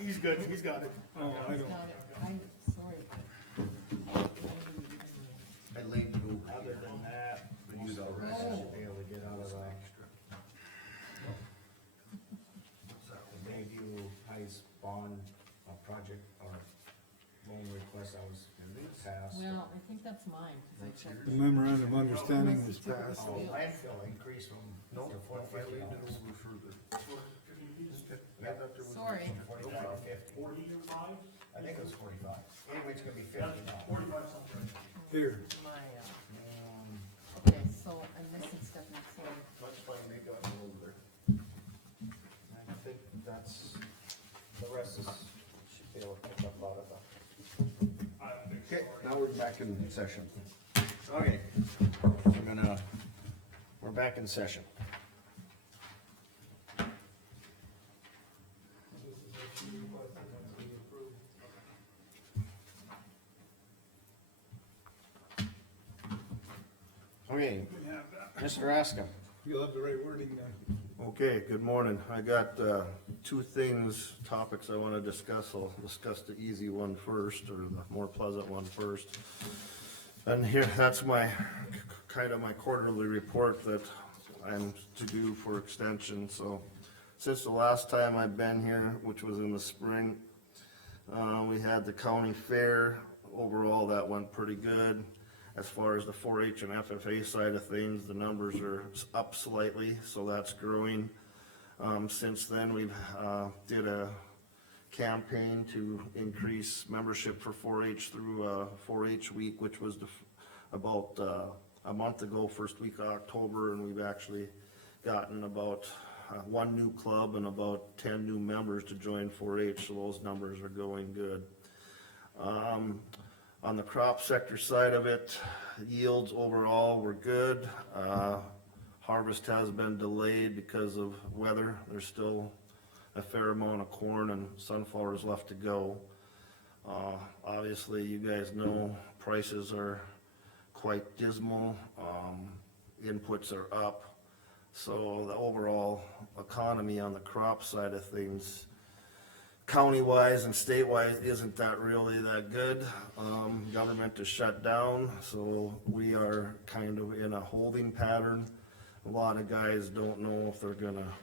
He's good, he's got it. Oh, I don't. got it? I'm sorry. I laid you, other than that, you the rest you should be able to get out of that. I gave you Ice bond, project, or loan request I was passed. Well, I think that's mine, cause I checked. The memorandum of understanding was passed. Oh, landfill increase from, to $450. Sorry. 45 or 50. I think it was 45. Anyway, it's gonna be 50 now. Here, My, okay, so I'm missing stuff next one. Let's find, make a little there. I think that's, the rest is, should be able to pick up out of the. Okay, now we're back in session. Okay, we're back in session. Okay, Mr. Aska. you'll have the right wording then. Okay, good morning. I got, two topics I wanna discuss. I'll discuss the easy one first, or the more pleasant one first. And here, that's my, kind of my quarterly report that I'm to do for extension, so. Since the last time I've been here, which was in the spring, we had the county fair. Overall, that went pretty good. As far as the 4-H and FFA side of things, the numbers are up slightly, so that's growing. Since then, we've, did a campaign to increase membership for 4-H through, 4-H week, which was about, a month ago, first week of October, and we've actually gotten about, one new club and about 10 new members to join 4-H, so those numbers are going good. On the crop sector side of it, yields overall were good. Harvest has been delayed because of weather. There's still a fair amount of corn and sunflowers left to go. Obviously, you guys know prices are quite dismal. Inputs are up. So the overall economy on the crop side of things, county-wise and statewide, isn't that really that good. Government is shut down, so we are kind of in a holding pattern. A lot of guys don't know if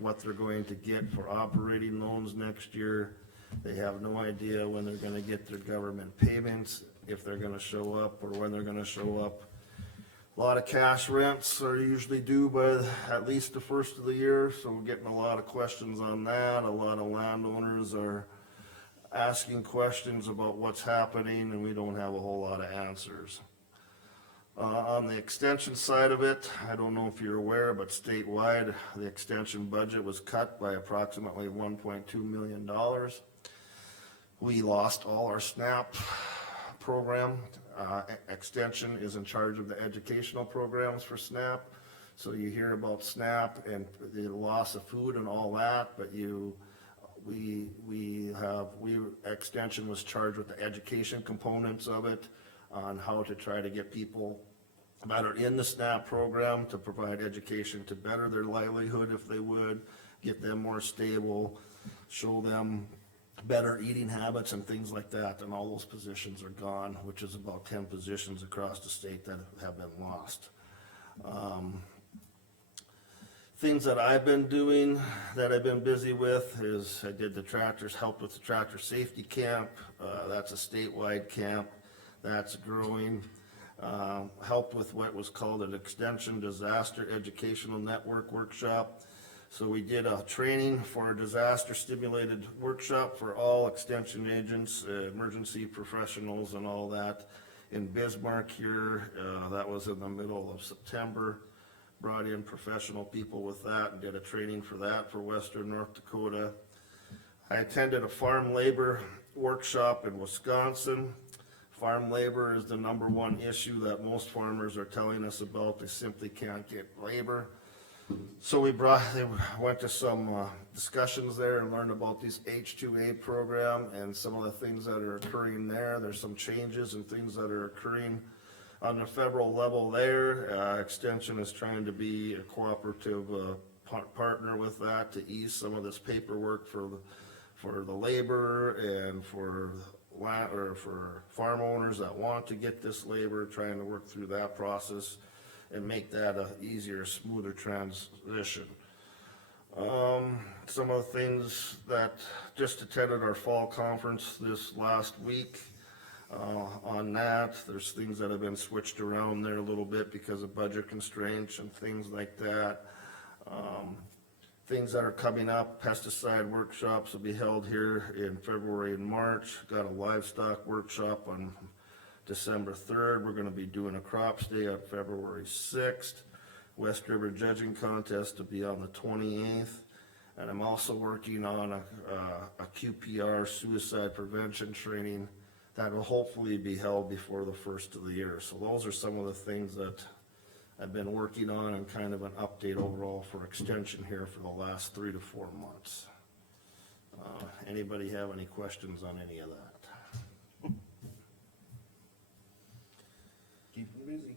what they're going to get for operating loans next year. They have no idea when they're gonna get their government payments, if they're gonna show up or when they're gonna show up. A lot of cash rents are usually due by at least the first of the year, so we're getting a lot of questions on that. A lot of landowners are asking questions about what's happening, and we don't have a whole lot of answers. On the extension side of it, I don't know if you're aware, but statewide, the extension budget was cut by approximately $1.2 million. We lost all our SNAP program. Extension is in charge of the educational programs for SNAP. So you hear about SNAP and the loss of food and all that, but Extension was charged with the education components of it, on how to try to get people that are in the SNAP program to provide education to better their livelihood if they would, get them more stable, show them better eating habits and things like that, and all those positions are gone, which is about 10 positions across the state that have been lost. Things that I've been doing, that I've been busy with, is I did helped with the tractor safety camp. That's a statewide camp, that's growing. Helped with what was called an Extension Disaster Educational Network Workshop. So we did a training for a disaster stimulated workshop for all extension agents, emergency professionals and all that in Bismarck here. That was in the middle of September. Brought in professional people with that and did a training for that for Western North Dakota. I attended a farm labor workshop in Wisconsin. Farm labor is the number one issue that most farmers are telling us about. They simply can't get labor. So they went to some discussions there and learned about this H-2A program and some of the things that are occurring there. There's some changes and things that are occurring on the federal level there. Extension is trying to be a cooperative partner with that to ease some of this paperwork for the labor and for farm owners that want to get this labor, trying to work through that process and make that a easier, smoother transition. Some of the things that just attended our fall conference this last week. On that, there's things that have been switched around there a little bit because of budget constraints and things like that. Things that are coming up, pesticide workshops will be held here in February and March. Got a livestock workshop on December 3rd. We're gonna be doing a crops day on February 6th. West River judging contest will be on the 28th. And I'm also working on a QPR suicide prevention training that will hopefully be held before the first of the year. So those are some of the things that I've been working on and kind of an update overall for extension here for the last 3 to 4 months. Anybody have any questions on any of that? Keep them busy.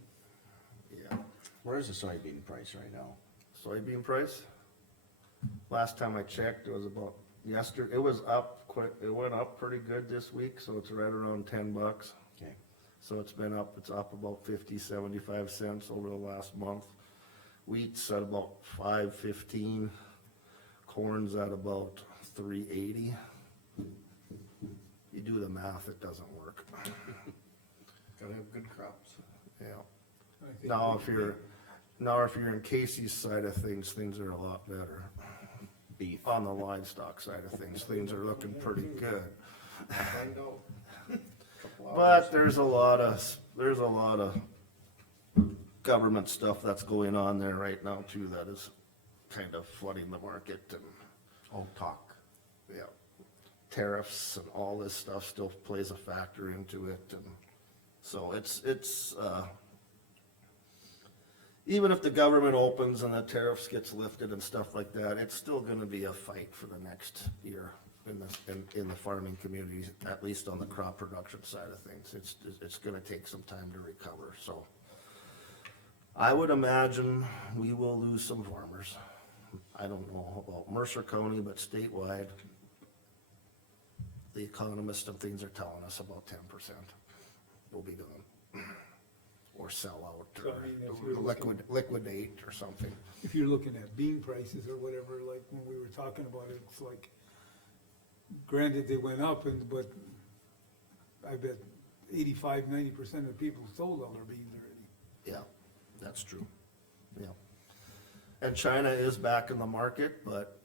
Yeah. Where's the soybean price right now? Soybean price? Last time I checked, it was about it was up it went up pretty good this week, so it's right around $10. Okay. So it's up about 50, 75 cents over the last month. Wheat's at about $5.15. Corn's at about $3.80. You do the math, it doesn't work. Gotta have good crops. Yeah. I think Now, we- if you're in Casey's side of things, things are a lot better. Beef. On the livestock side of things, things are looking pretty good. Find out. Couple But hours. there's a lot of government stuff that's going on there right now too, that is kind of flooding the market and, Talk. yeah, tariffs and all this stuff still plays a factor into it, and so it's, even if the government opens and the tariffs gets lifted and stuff like that, it's still gonna be a fight for the next year in the farming communities, at least on the crop production side of things. It's gonna take some time to recover, so. I would imagine we will lose some farmers. I don't know about Mercer County, but statewide, the economists and things are telling us about 10% will be gone. Or sell out, So, I mean, if you're looking- liquidate or something. If you're looking at bean prices or whatever, like when we were talking about it, it's like, granted, they went up but I bet 85–90% of people sold all their beans already. Yeah, that's true, yeah. And China is back in the market, but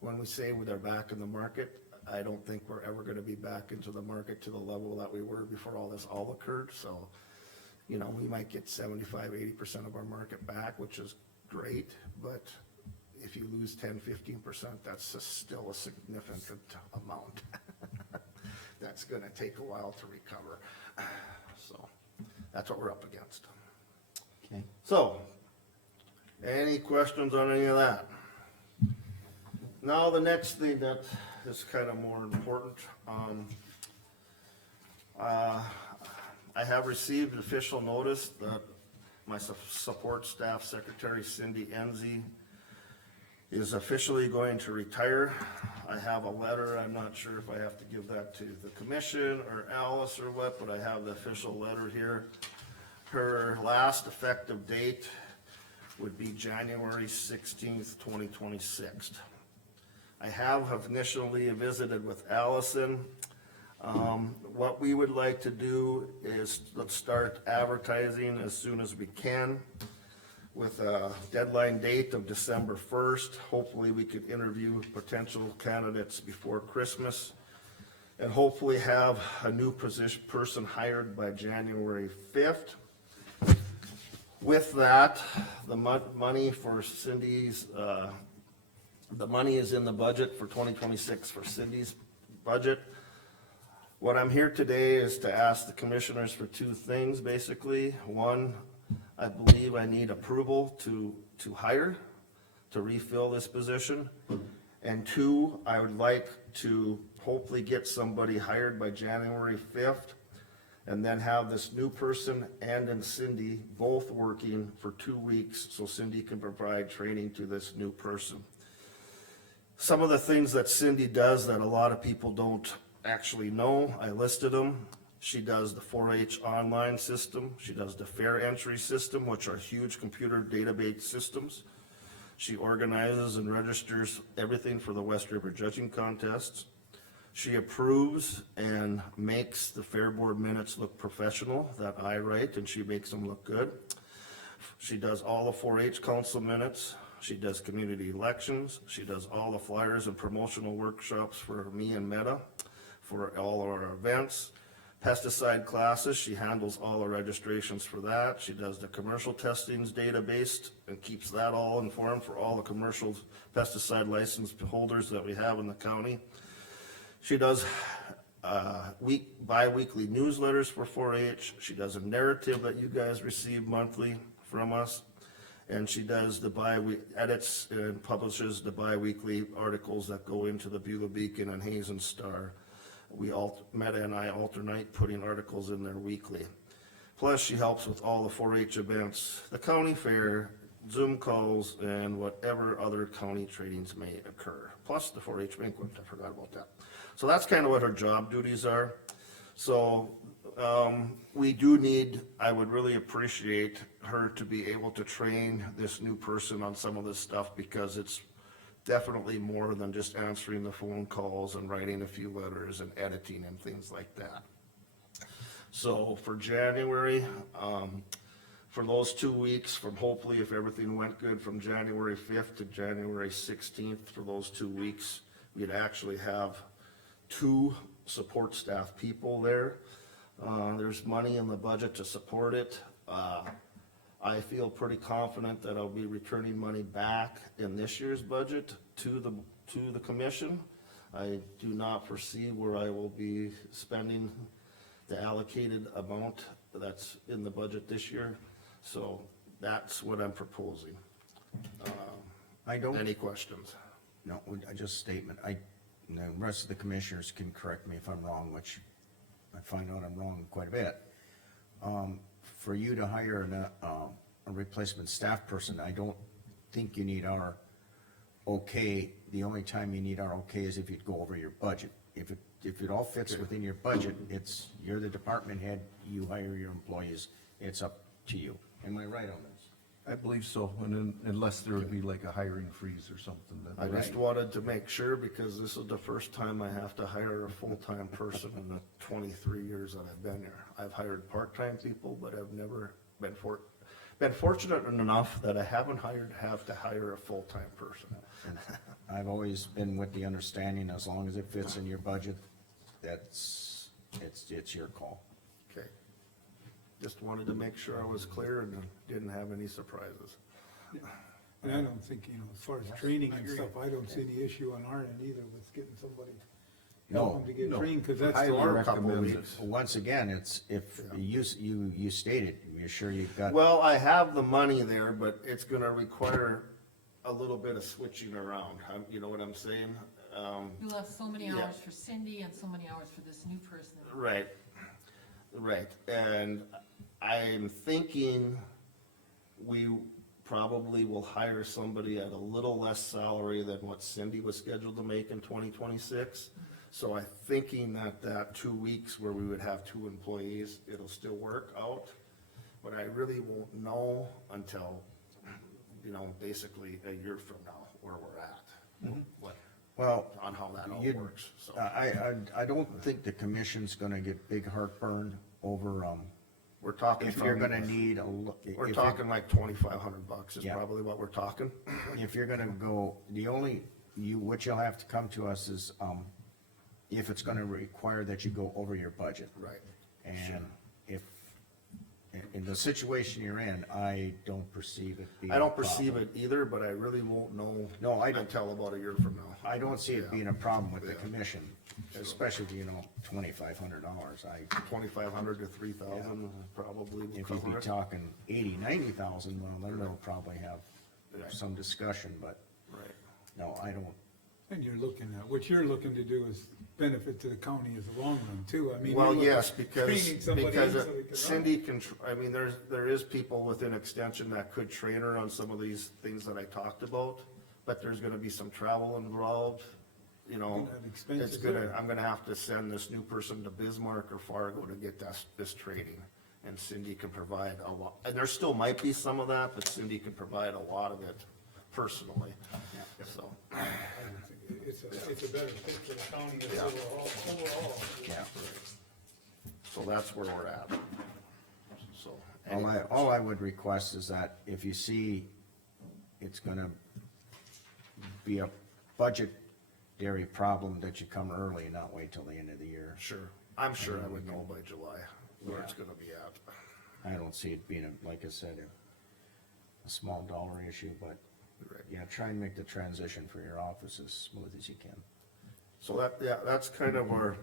when we say they're back in the market, I don't think we're ever gonna be back into the market to the level that we were before all this all occurred, so. You know, we might get 75–80% of our market back, which is great, but if you lose 10–15%, that's still a significant amount. That's gonna take a while to recover, so that's what we're up against. Okay. So, any questions on any of that? Now, the next thing that is kind of more important, I have received official notice that my support staff secretary Cindy Enzi is officially going to retire. I have a letter, I'm not sure if I have to give that to the commission or Alice or what, but I have the official letter here. Her last effective date would be January 16th, 2026. I have initially visited with Allison. What we would like to do is let's start advertising as soon as we can. with a deadline date of December 1st. Hopefully, we could interview potential candidates before Christmas, and hopefully have a new person hired by January 5th. With that, the money for Cindy's, the money is in the budget for 2026 for Cindy's budget. What I'm here today is to ask the commissioners for two things, basically. One, I believe I need approval to hire, to refill this position. And two, I would like to hopefully get somebody hired by January 5th, and then have this new person and Cindy both working for 2 weeks, so Cindy can provide training to this new person. Some of the things that Cindy does that a lot of people don't actually know, I listed them. She does the 4-H online system. She does the fair entry system, which are huge computer database systems. She organizes and registers everything for the West River judging contests. She approves and makes the fair board minutes look professional that I write, and she makes them look good. She does all the 4-H council minutes. She does community elections. She does all the flyers and promotional workshops for me and Meta for all of our events. Pesticide classes, she handles all the registrations for that. She does the commercial testings database and keeps that all informed for all the commercial pesticide license holders that we have in the county. She does bi-weekly newsletters for 4-H. She does a narrative that you guys receive monthly from us. And she does the edits and publishes the bi-weekly articles that go into the Beulah Beacon and Hazen Star. Meta and I alternate putting articles in there weekly. Plus, she helps with all the 4-H events, the county fair, Zoom calls, and whatever other county trainings may occur. Plus the 4-H banquet, I forgot about that. So that's kind of what her job duties are. So we do need, I would really appreciate her to be able to train this new person on some of this stuff, because it's definitely more than just answering the phone calls and writing a few letters and editing and things like that. So for January, for those 2 weeks, from hopefully, if everything went good, from January 5th to January 16th, for those 2 weeks, we'd actually have 2 support staff people there. There's money in the budget to support it. I feel pretty confident that I'll be returning money back in this year's budget to the commission. I do not foresee where I will be spending the allocated amount that's in the budget this year. So that's what I'm proposing. Any questions? No, just a statement. And the rest of the commissioners can correct me if I'm wrong, which I find out I'm wrong quite a bit. For you to hire a replacement staff person, I don't think you need our okay. The only time you need our okay is if you'd go over your budget. If it all fits within your budget, you're the department head, you hire your employees, it's up to you. Am I right on this? I believe so, and then, unless there would be like a hiring freeze or something. I just wanted to make sure, because this is the first time I have to hire a full-time person in the 23 years that I've been here. I've hired part-time people, but I've never been fortunate enough that I haven't have to hire a full-time person. I've always been with the understanding, as long as it fits in your budget, it's your call. Okay. Just wanted to make sure I was clear and didn't have any surprises. And I don't think, as far as training and stuff, I don't see any issue on our end either with getting somebody. Help them to get trained, cause that's Highly our recommend it. Once again, if you stated, you're sure you've got. Well, I have the money there, but it's gonna require a little bit of switching around. You know what I'm saying? You'll have so many Yeah. hours for Cindy and so many hours for this new person. Right, and I'm thinking we probably will hire somebody at a little less salary than what Cindy was scheduled to make in 2026. So I'm thinking that 2 weeks where we would have 2 employees, it'll still work out, but I really won't know until, basically a year from now, where we're at. Well, On how that all you'd- works, so. I don't think the commission's gonna get big heartburn over, We're talking if you're from- gonna need We're talking like $2,500 is Yeah. probably what we're talking. If you're gonna go, what you'll have to come to us is, if it's gonna require that you go over your budget. Right. And if, in the situation you're in, I don't perceive it being. I don't a perceive problem. it either, but I really won't know. No, I don't. Until about a year from now. I don't see it Yeah. being a problem with the Yeah. commission, especially, $2,500. $2,500 to $3,000 probably will If you'd be cover it. talking 80, 90,000, well, then we'll probably have Right. some discussion, but Right. no, I don't. And what you're looking to do is benefit to the county as a long run too, I mean. Well, you're looking yes, at because, bringing somebody in because so they can run. Cindy can, I mean, there is people within extension that could train her on some of these things that I talked about, but there's gonna be some travel involved, you know. Gonna have expenses It's gonna, there. I'm gonna have to send this new person to Bismarck or Fargo to get this training. And Cindy can provide a lot, and there still might be some of that, but Cindy can provide a lot of it personally, so. It's a better fit for the county as overall. Yeah. So that's where we're at. So. All I would request is that if you see it's gonna be a budgetary problem, that you come early and not wait till the end of the year. Sure, I'm sure I would know by July where it's gonna be at. I don't see it being, like I said, a small dollar issue, but, Right. yeah, try and make the transition for your office as smooth as you can. So that's kind of our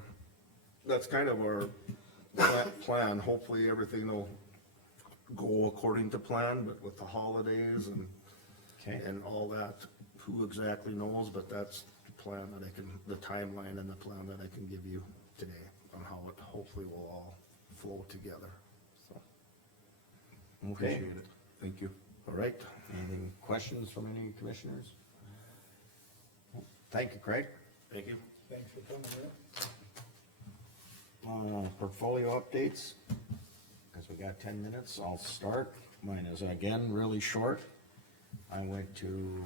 plan. Hopefully, everything will go according to plan, but with the holidays Okay. and all that, who exactly knows, but that's the plan that the timeline and the plan that I can give you today on how it hopefully will all flow together, so. Okay, Appreciate it. Thank you. All right, anything, questions from any commissioners? Thank you, Craig. thank you. Thanks for coming in. Portfolio updates, because we got 10 minutes, I'll start. Mine is again really short. I went to,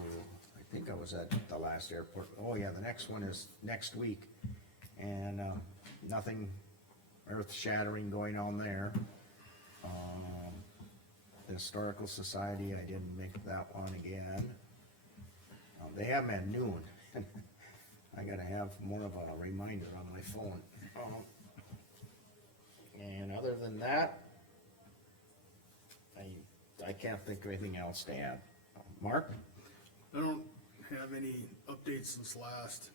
I think I was at the last airport, oh yeah, the next one is next week. And, nothing earth shattering going on there. The Historical Society, I didn't make that one again. They have them at noon. I gotta have more of a reminder on my phone. And other than that, I can't think of anything else to add. Mark? I don't have any updates since last.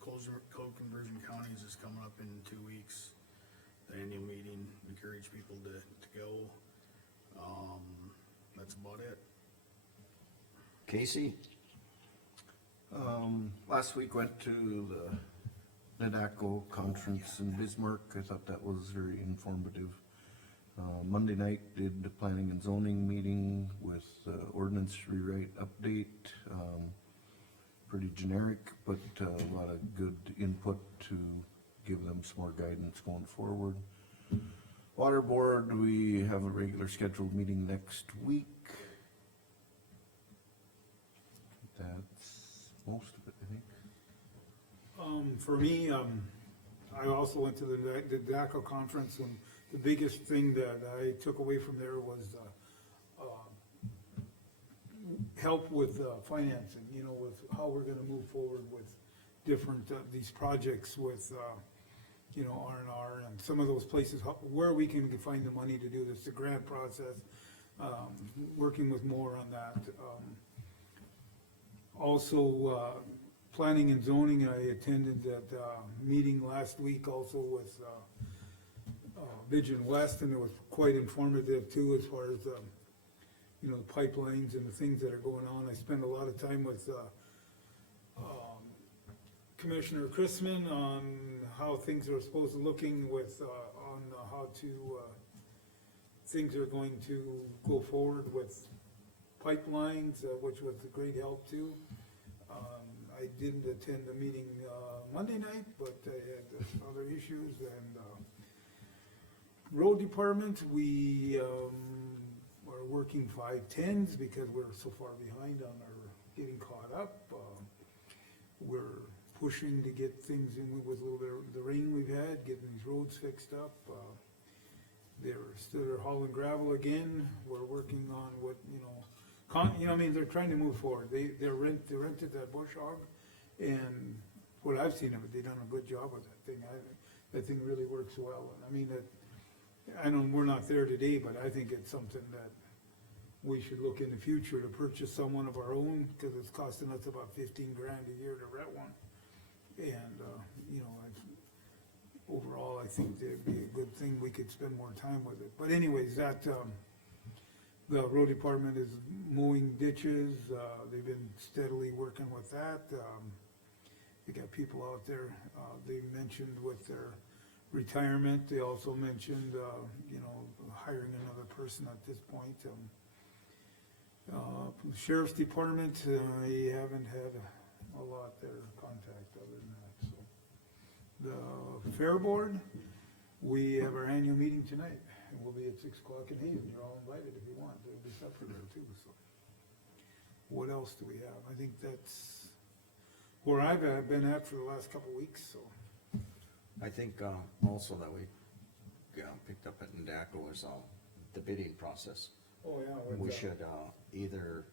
Code Conversion Counties is coming up in 2 weeks. The annual meeting, encourage people to go. That's about it. Casey? Last week went to the NADACO conference in Bismarck. I thought that was very informative. Monday night did the planning and zoning meeting with ordinance rewrite update. Pretty generic, but a lot of good input to give them some more guidance going forward. Water Board, we have a regular scheduled meeting next week. That's most of it, I think. For me, I also went to the DACO conference, and the biggest thing that I took away from there was, help with financing, with how we're gonna move forward with different, these projects with, R&R and some of those places, where we can find the money to do this, the grant process, working with more on that. Also, planning and zoning, I attended that, meeting last week also with, Vision West, and it was quite informative too, as far as, the pipelines and the things that are going on. I spent a lot of time with, Commissioner Chrisman on how things are supposed to looking with, on how to, things are going to go forward with pipelines, which was a great help too. I didn't attend the meeting, Monday night, but I had other issues, and, road department, we, are working 5/10s because we're so far behind on our getting caught up. We're pushing to get things in with a little bit of the rain we've had, getting these roads fixed up. they're hauling gravel again, we're working on what, you know, I mean, they're trying to move forward, they rented that bush hog, and what I've seen of it, they done a good job with that thing, that thing really works well, and I mean, I know we're not there today, but I think it's something that we should look in the future to purchase someone of our own, cause it's costing us about 15 grand a year to rent one. And, you know, overall, I think that'd be a good thing, we could spend more time with it. But anyways, the road department is mowing ditches, they've been steadily working with that. They got people out there, they mentioned with their retirement, they also mentioned, you know, hiring another person at this point. Sheriff's Department, I haven't had a lot there contact other than that, so. The Fair Board, we have our annual meeting tonight, and we'll be at 6 o'clock in Haven, you're all invited if you want, there'll be supper there too, so. What else do we have? I think that's where I've been at for the last couple of weeks, so. I think, also that we, picked up at Ndaco is, the bidding process. Oh, yeah. We should, either,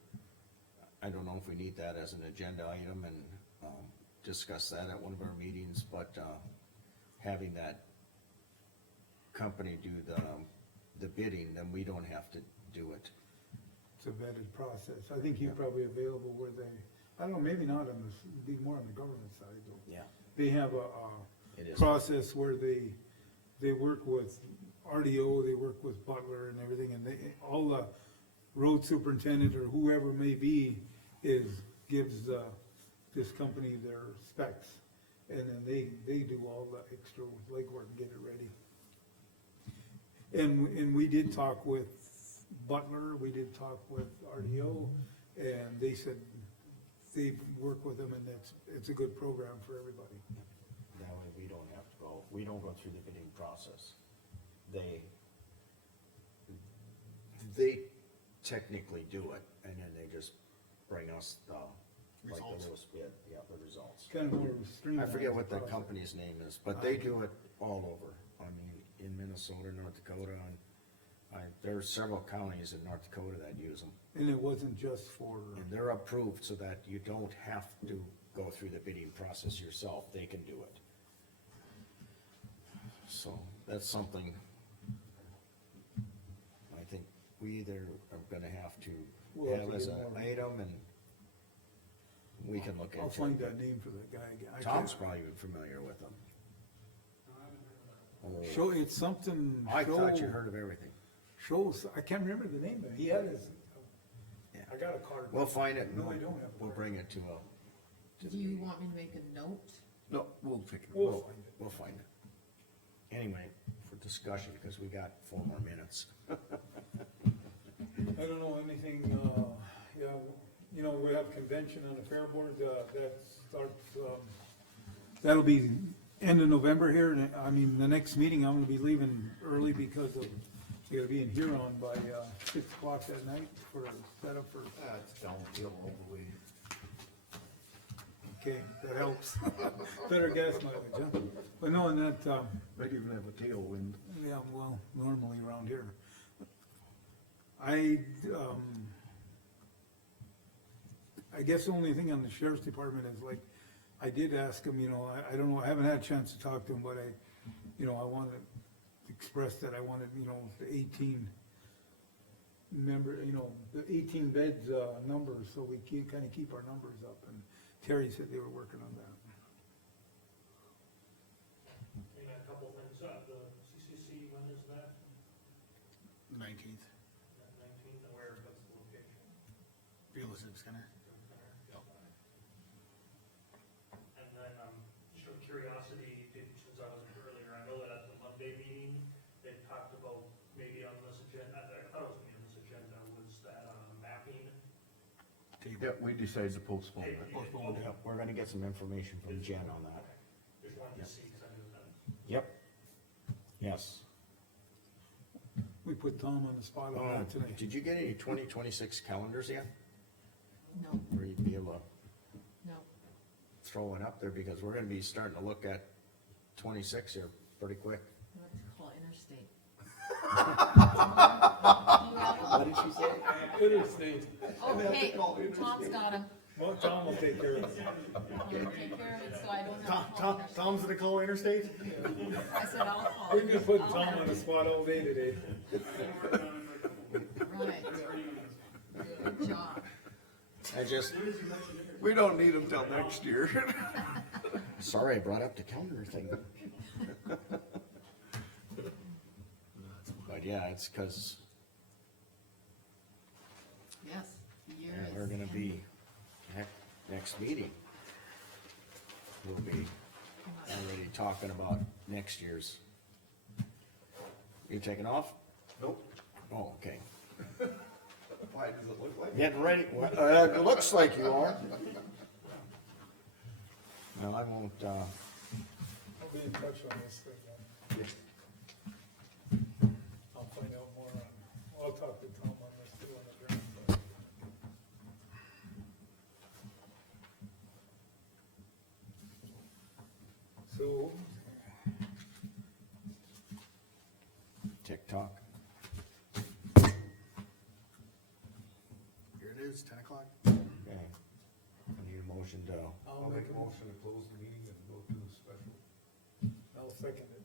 I don't know if we need that as an agenda item and, discuss that at one of our meetings, but, having that company do the bidding, then we don't have to do it. It's a vetted process. I think he's probably available where they, I don't know, maybe not on this, be more on the government side though. Yeah. They have It is. process where they work with RDO, they work with Butler and everything, and all the road superintendent or whoever may be gives this company their specs. And then they do all the extra legwork and get it ready. And we did talk with Butler, we did talk with RDO, and they said they work with them, and it's a good program for everybody. That way we don't have to go, we don't go through the bidding process. They technically do it, and then they just bring us the Results. lowest bid, the results. Kind of more I streamlined. forget what the process. company's name is, but they do it all over. I mean, in Minnesota, North Dakota, and there are several counties in North Dakota that use them. And it wasn't just for, And they're approved so that you don't have to go through the bidding process yourself, they can do it. So, that's something I think we either are gonna have to We'll have have to as get an more. item and we can look I'll into find it. that name for that guy again. I Tom's can't- probably familiar with them. Oh, Show, it's something. I thought you Show- heard of everything. Shows, I can't remember the name, but he had his, Yeah. I got a card. We'll find it and No, I don't have. we'll bring it to Do you want me to make a note? No, we'll take it. We'll find it. We'll find it. Anyway, for discussion, because we got 4 more minutes. I don't know anything, yeah, you know, we have convention on the Fair Board, that starts, that'll be end of November here, and I mean, the next meeting, I'm gonna be leaving early because of, I gotta be in Huron by, 6 o'clock that night for setup for, It's downhill all the way. okay, that helps. Better gas mileage, huh? But no, and that, Might even have a tailwind. yeah, well, normally around here. I guess the only thing on the sheriff's department is like, I did ask him, you know, I don't know, I haven't had a chance to talk to him, but you know, I wanted to express that I wanted, you know, the 18 member, you know, the 18 beds, numbers, so we kinda keep our numbers up, and Terry said they were working on that. We got a couple things, the CCC, when is that? 19th, Nineteenth, and where, what's the location? Realistic Center. And then, just from curiosity, since I wasn't here earlier, I know that at the Monday meeting, they talked about maybe on this agenda, I thought it was gonna be on this agenda, was that, mapping? Yeah, we decided to postpone Hey, it. yeah, Yep, we're gonna get some information from Jen on that. just wanted to see, cause I knew that. Yep. Yes. We put Tom on the spot on that today. Did you get any 2026 calendars yet? No, Where you'd be able to no. throw one up there, because we're gonna be starting to look at 26 here pretty quick. I like to call it interstate. What did she say? Interstate, Okay, Tom's got him. well, Tom will take care of it. I'm gonna take care of it, so I don't have to call Interstate. Tom's gonna call Interstate? I said I'll call. We're gonna put I'll Tom have on the it. spot all day today. Right. Good job. I just, We don't need them till next year. sorry I brought up the calendar thing. But yeah, it's cause Yes, the year yeah, is. we're gonna be, next meeting. We'll be already talking about next year's. You taking off? Nope. Oh, okay. Why does it look like? Getting ready, it looks like you are. No, I won't, I'll be in touch on this thing then. I'll find out more on, I'll talk to Tom on this too on the grant. So, TikTok. Here it is, 10 o'clock. Okay. I need a motion to, I'll make a motion, motion to close the meeting and go to the special. I'll second it.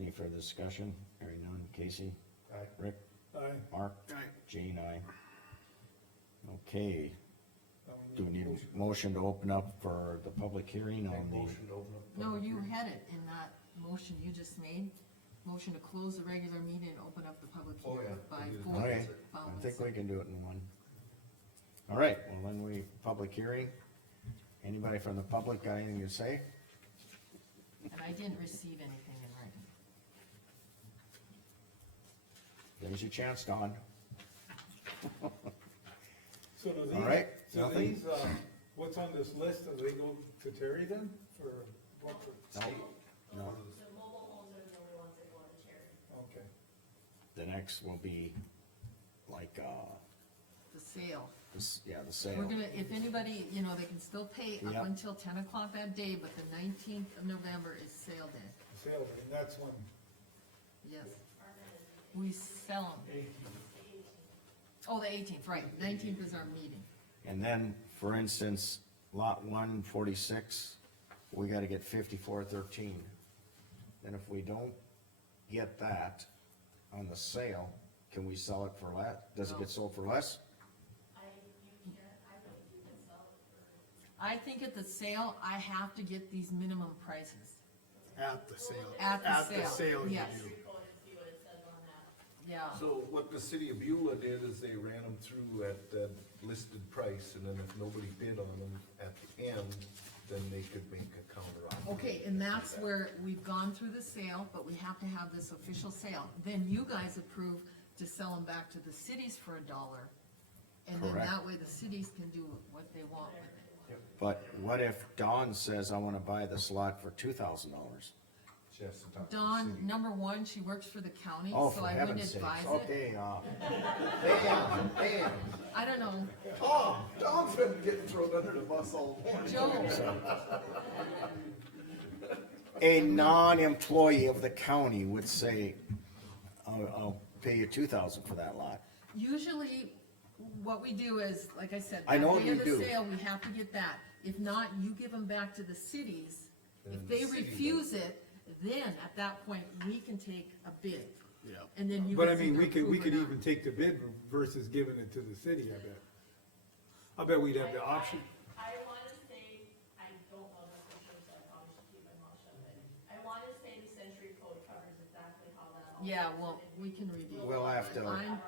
any further discussion? Hearing none. Casey? Aye. Rick? Aye. Mark? Aye. Jane, aye. Okay, Now do we need a motion to open up for the public hearing on the, Motion to open up. No, you had it in that motion you just made. Motion to close the regular meeting and open up the public Oh, hearing yeah. by We did. 4. okay, I think we can do it in one. All right, well then public hearing. Anybody from the public got anything to say? And I didn't receive anything in writing. There's your chance, Don. So do these, All right, so nothing? these, what's on this list, do they go to Terry then, for what, for No, state? no, The mobile homes are the only ones that go to charity. Okay, the next will be like, The sale. the We're sale. gonna, if anybody, they can still pay Yep. up until 10 o'clock that day, but the 19th of November is sale day. sale, and that's when, Yes. We sell them. Oh, the 18th, right. 19th is our meeting. And then, for instance, lot 146, we gotta get 5413. Then if we don't get that on the sale, can we sell it for less? Does it get sold for less? I think at the sale, I have to get these minimum prices. At the sale. At the sale, you yes. do. Yeah. So what the city of Beulah did is they ran them through at that listed price, and then if nobody bid on them at the end, then they could make a counter offer. Okay, and that's where we've gone through the sale, but we have to have this official sale. Then you guys approve to sell them back to the cities for $1. And then Correct. that way the cities can do what they want with it. But what if Dawn says, I wanna buy this lot for $2,000? She has to talk to the Dawn, city. number one, she works for the county, Oh, so for I wouldn't heaven's sakes, advise it. okay, Damn. I don't know, Oh, Tom's been getting thrown under the bus all morning. Joe, a non-employee of the county would say, I'll pay you 2,000 for that lot. usually what we do is, like I said, I at know the end you of the do. sale, we have to get that. If not, you give them back to the cities. If And they the city refuse it, then at that point, we can take a bid. Yeah. And then you. but I guys mean, either we could approve or not. even take the bid versus giving it to the city, I bet. I bet we'd have the option. I wanna say, I don't know this for sure, so I probably should keep my mouth shut, but I wanna say the century code covers exactly how that all. Yeah, works, well, and if we can review. We'll have to- I'm-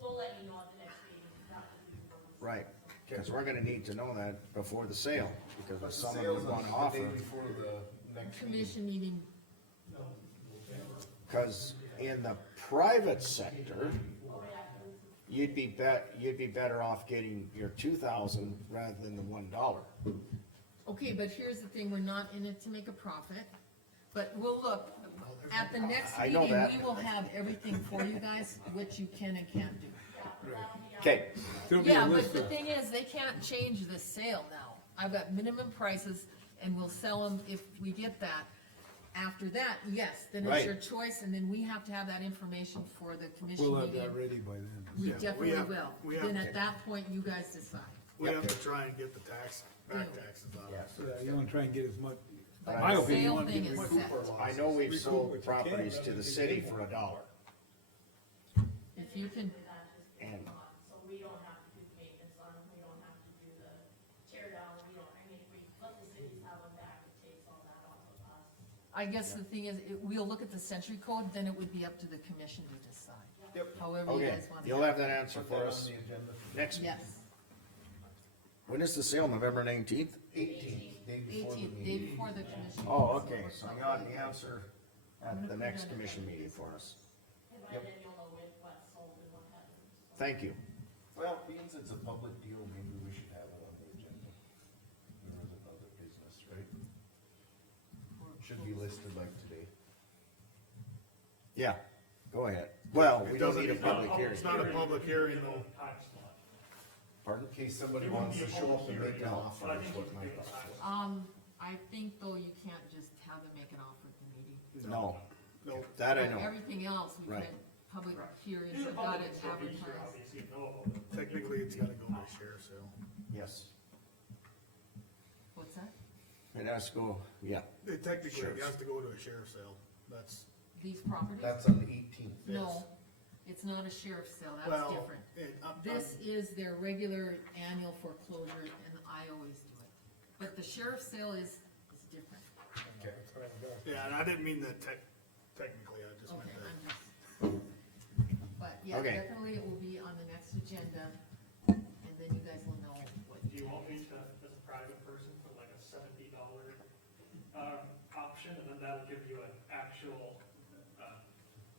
We'll let you know at the next meeting, not that we can. Right, because we're gonna need to know that before the sale, because But if the someone sale's would wanna the offer, day before the next meeting. Commission meeting, because in the private sector, you'd be better off getting your 2,000 rather than the $1. okay, but here's the thing, we're not in it to make a profit, but we'll look, at the next I know meeting, that. we will have everything for you guys, what you can and can't do. Okay, There'll be a Yeah, but list the of, thing is, they can't change the sale now. I've got minimum prices, and we'll sell them if we get that. After that, yes, then Right. it's your choice, and then we have to have that information for the commission We'll have that meeting. ready by then. We Yeah, we definitely have- will. we have Then to- at that point, you guys decide. We have to try and get the tax, back taxes out of it. Yeah, you wanna try and get as much, But in my the opinion, you sale wanna thing get is as set. much. I know we've Recoup sold what you can, properties to rather the than city get for more. $1. If you can, That just gets And- gone, so we don't have to do maintenance on them, we don't have to do the tear down, we don't, I mean, if we let the cities have them back, it takes all that off of us. I guess the thing is, we'll look at the century code, then it would be up to the commission to decide. Yep. However you Okay, guys wanna. you'll have that answer for us next, Yes, When is the sale, November 19th? 18th, day before the 18th, day meeting. before the commission. Oh, okay, so you got the answer at the next commission meeting for us. And by Yep. then you'll know what's sold and what hasn't. So. Thank you. Well, means it's a public deal, maybe we should have it on the agenda. There is another business, right? Should be listed like today. Yeah, go ahead. Well, It we don't doesn't- need a public hearing. It's not a public hearing though. Time slot. Pardon? In case somebody wants to show up and make an offer, is what my thought was. I think though you can't just have them make an offer at the meeting. No, No, that I But know. everything else, we Right. can, public hearings, These are we got public, it so you should advertised. obviously know about it. technically it's gotta go to a sheriff's sale. Yes. What's that? It has to go, yeah, Technically, it Sheriff's. has to go to a sheriff's sale, that's, These properties? That's on the 18th. No, it's not a sheriff's sale, that's well, different. I'm- This is their regular annual foreclosure, and I always do it. But the sheriff's sale is different. yeah, and I didn't mean that technically, I just Okay, meant that. I'm just. But yeah, Okay. definitely it will be on the next agenda, and then you guys will know what. Do you want me to, as a private person, put like a $70, option, and then that'll give you an actual,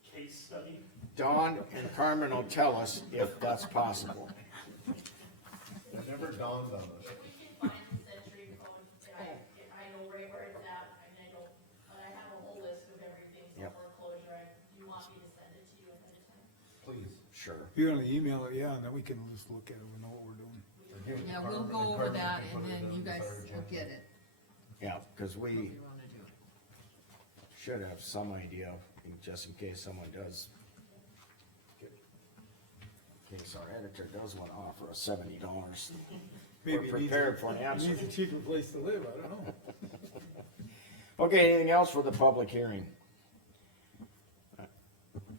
case study? Dawn and Carmen will tell us if that's possible. It never dawned on us. If we can find the century code, and I know right where it's at, and I don't, but I have a whole list of everything, so Yep. foreclosure, do you want me to send it to you ahead of time? Please. Sure. If you're gonna email it, yeah, and then we can just look at it, we know what we're doing. Yeah, we'll go over that, and then you guys will get it, Yeah, cause what we you wanna do. should have some idea, just in case someone does. In case our editor does wanna offer us $70. Maybe We're it needs prepared for an It needs answer. a cheaper place to live, I don't know. Okay, anything else for the public hearing?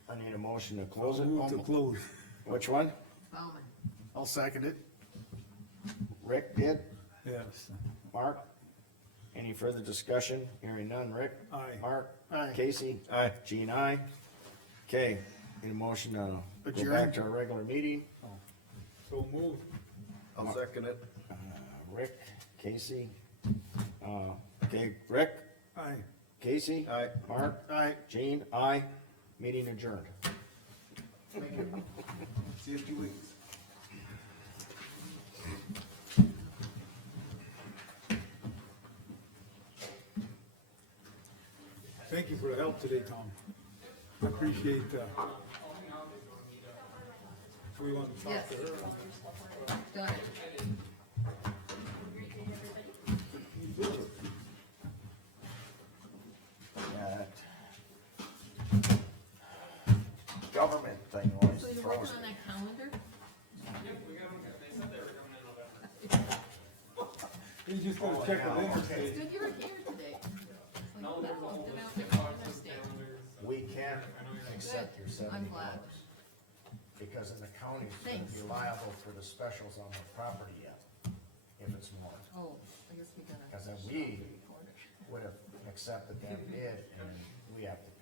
I need a motion to close it. Move to close. Which one? Bauman, I'll second it. Rick did? Yes. Mark? Any further discussion? Hearing none. Rick? Aye. Mark? Aye. Casey? Aye. Jean, aye. Okay, need a motion to go Adjourn. back to our regular meeting. So move. I'll second it. Rick, Casey, okay, Rick, Aye. Casey? Aye. Mark? Aye. Jean, aye. Meeting adjourned. Thank you. See you in 2 weeks. Thank you for the help today, Tom. I appreciate, we want to talk yes, to her. got it. That government thing always So you're throws working on that calendar? You just gotta check with It's Interstate. good you're here today. It's like, oh, that's all good out there on Interstate. We can't accept your Good, I'm $70. glad. Because in the county's gonna be Thanks. liable for the specials on the property yet, if it's more. Oh, I guess we gotta. Cause then we would have accepted that bid and we have to pay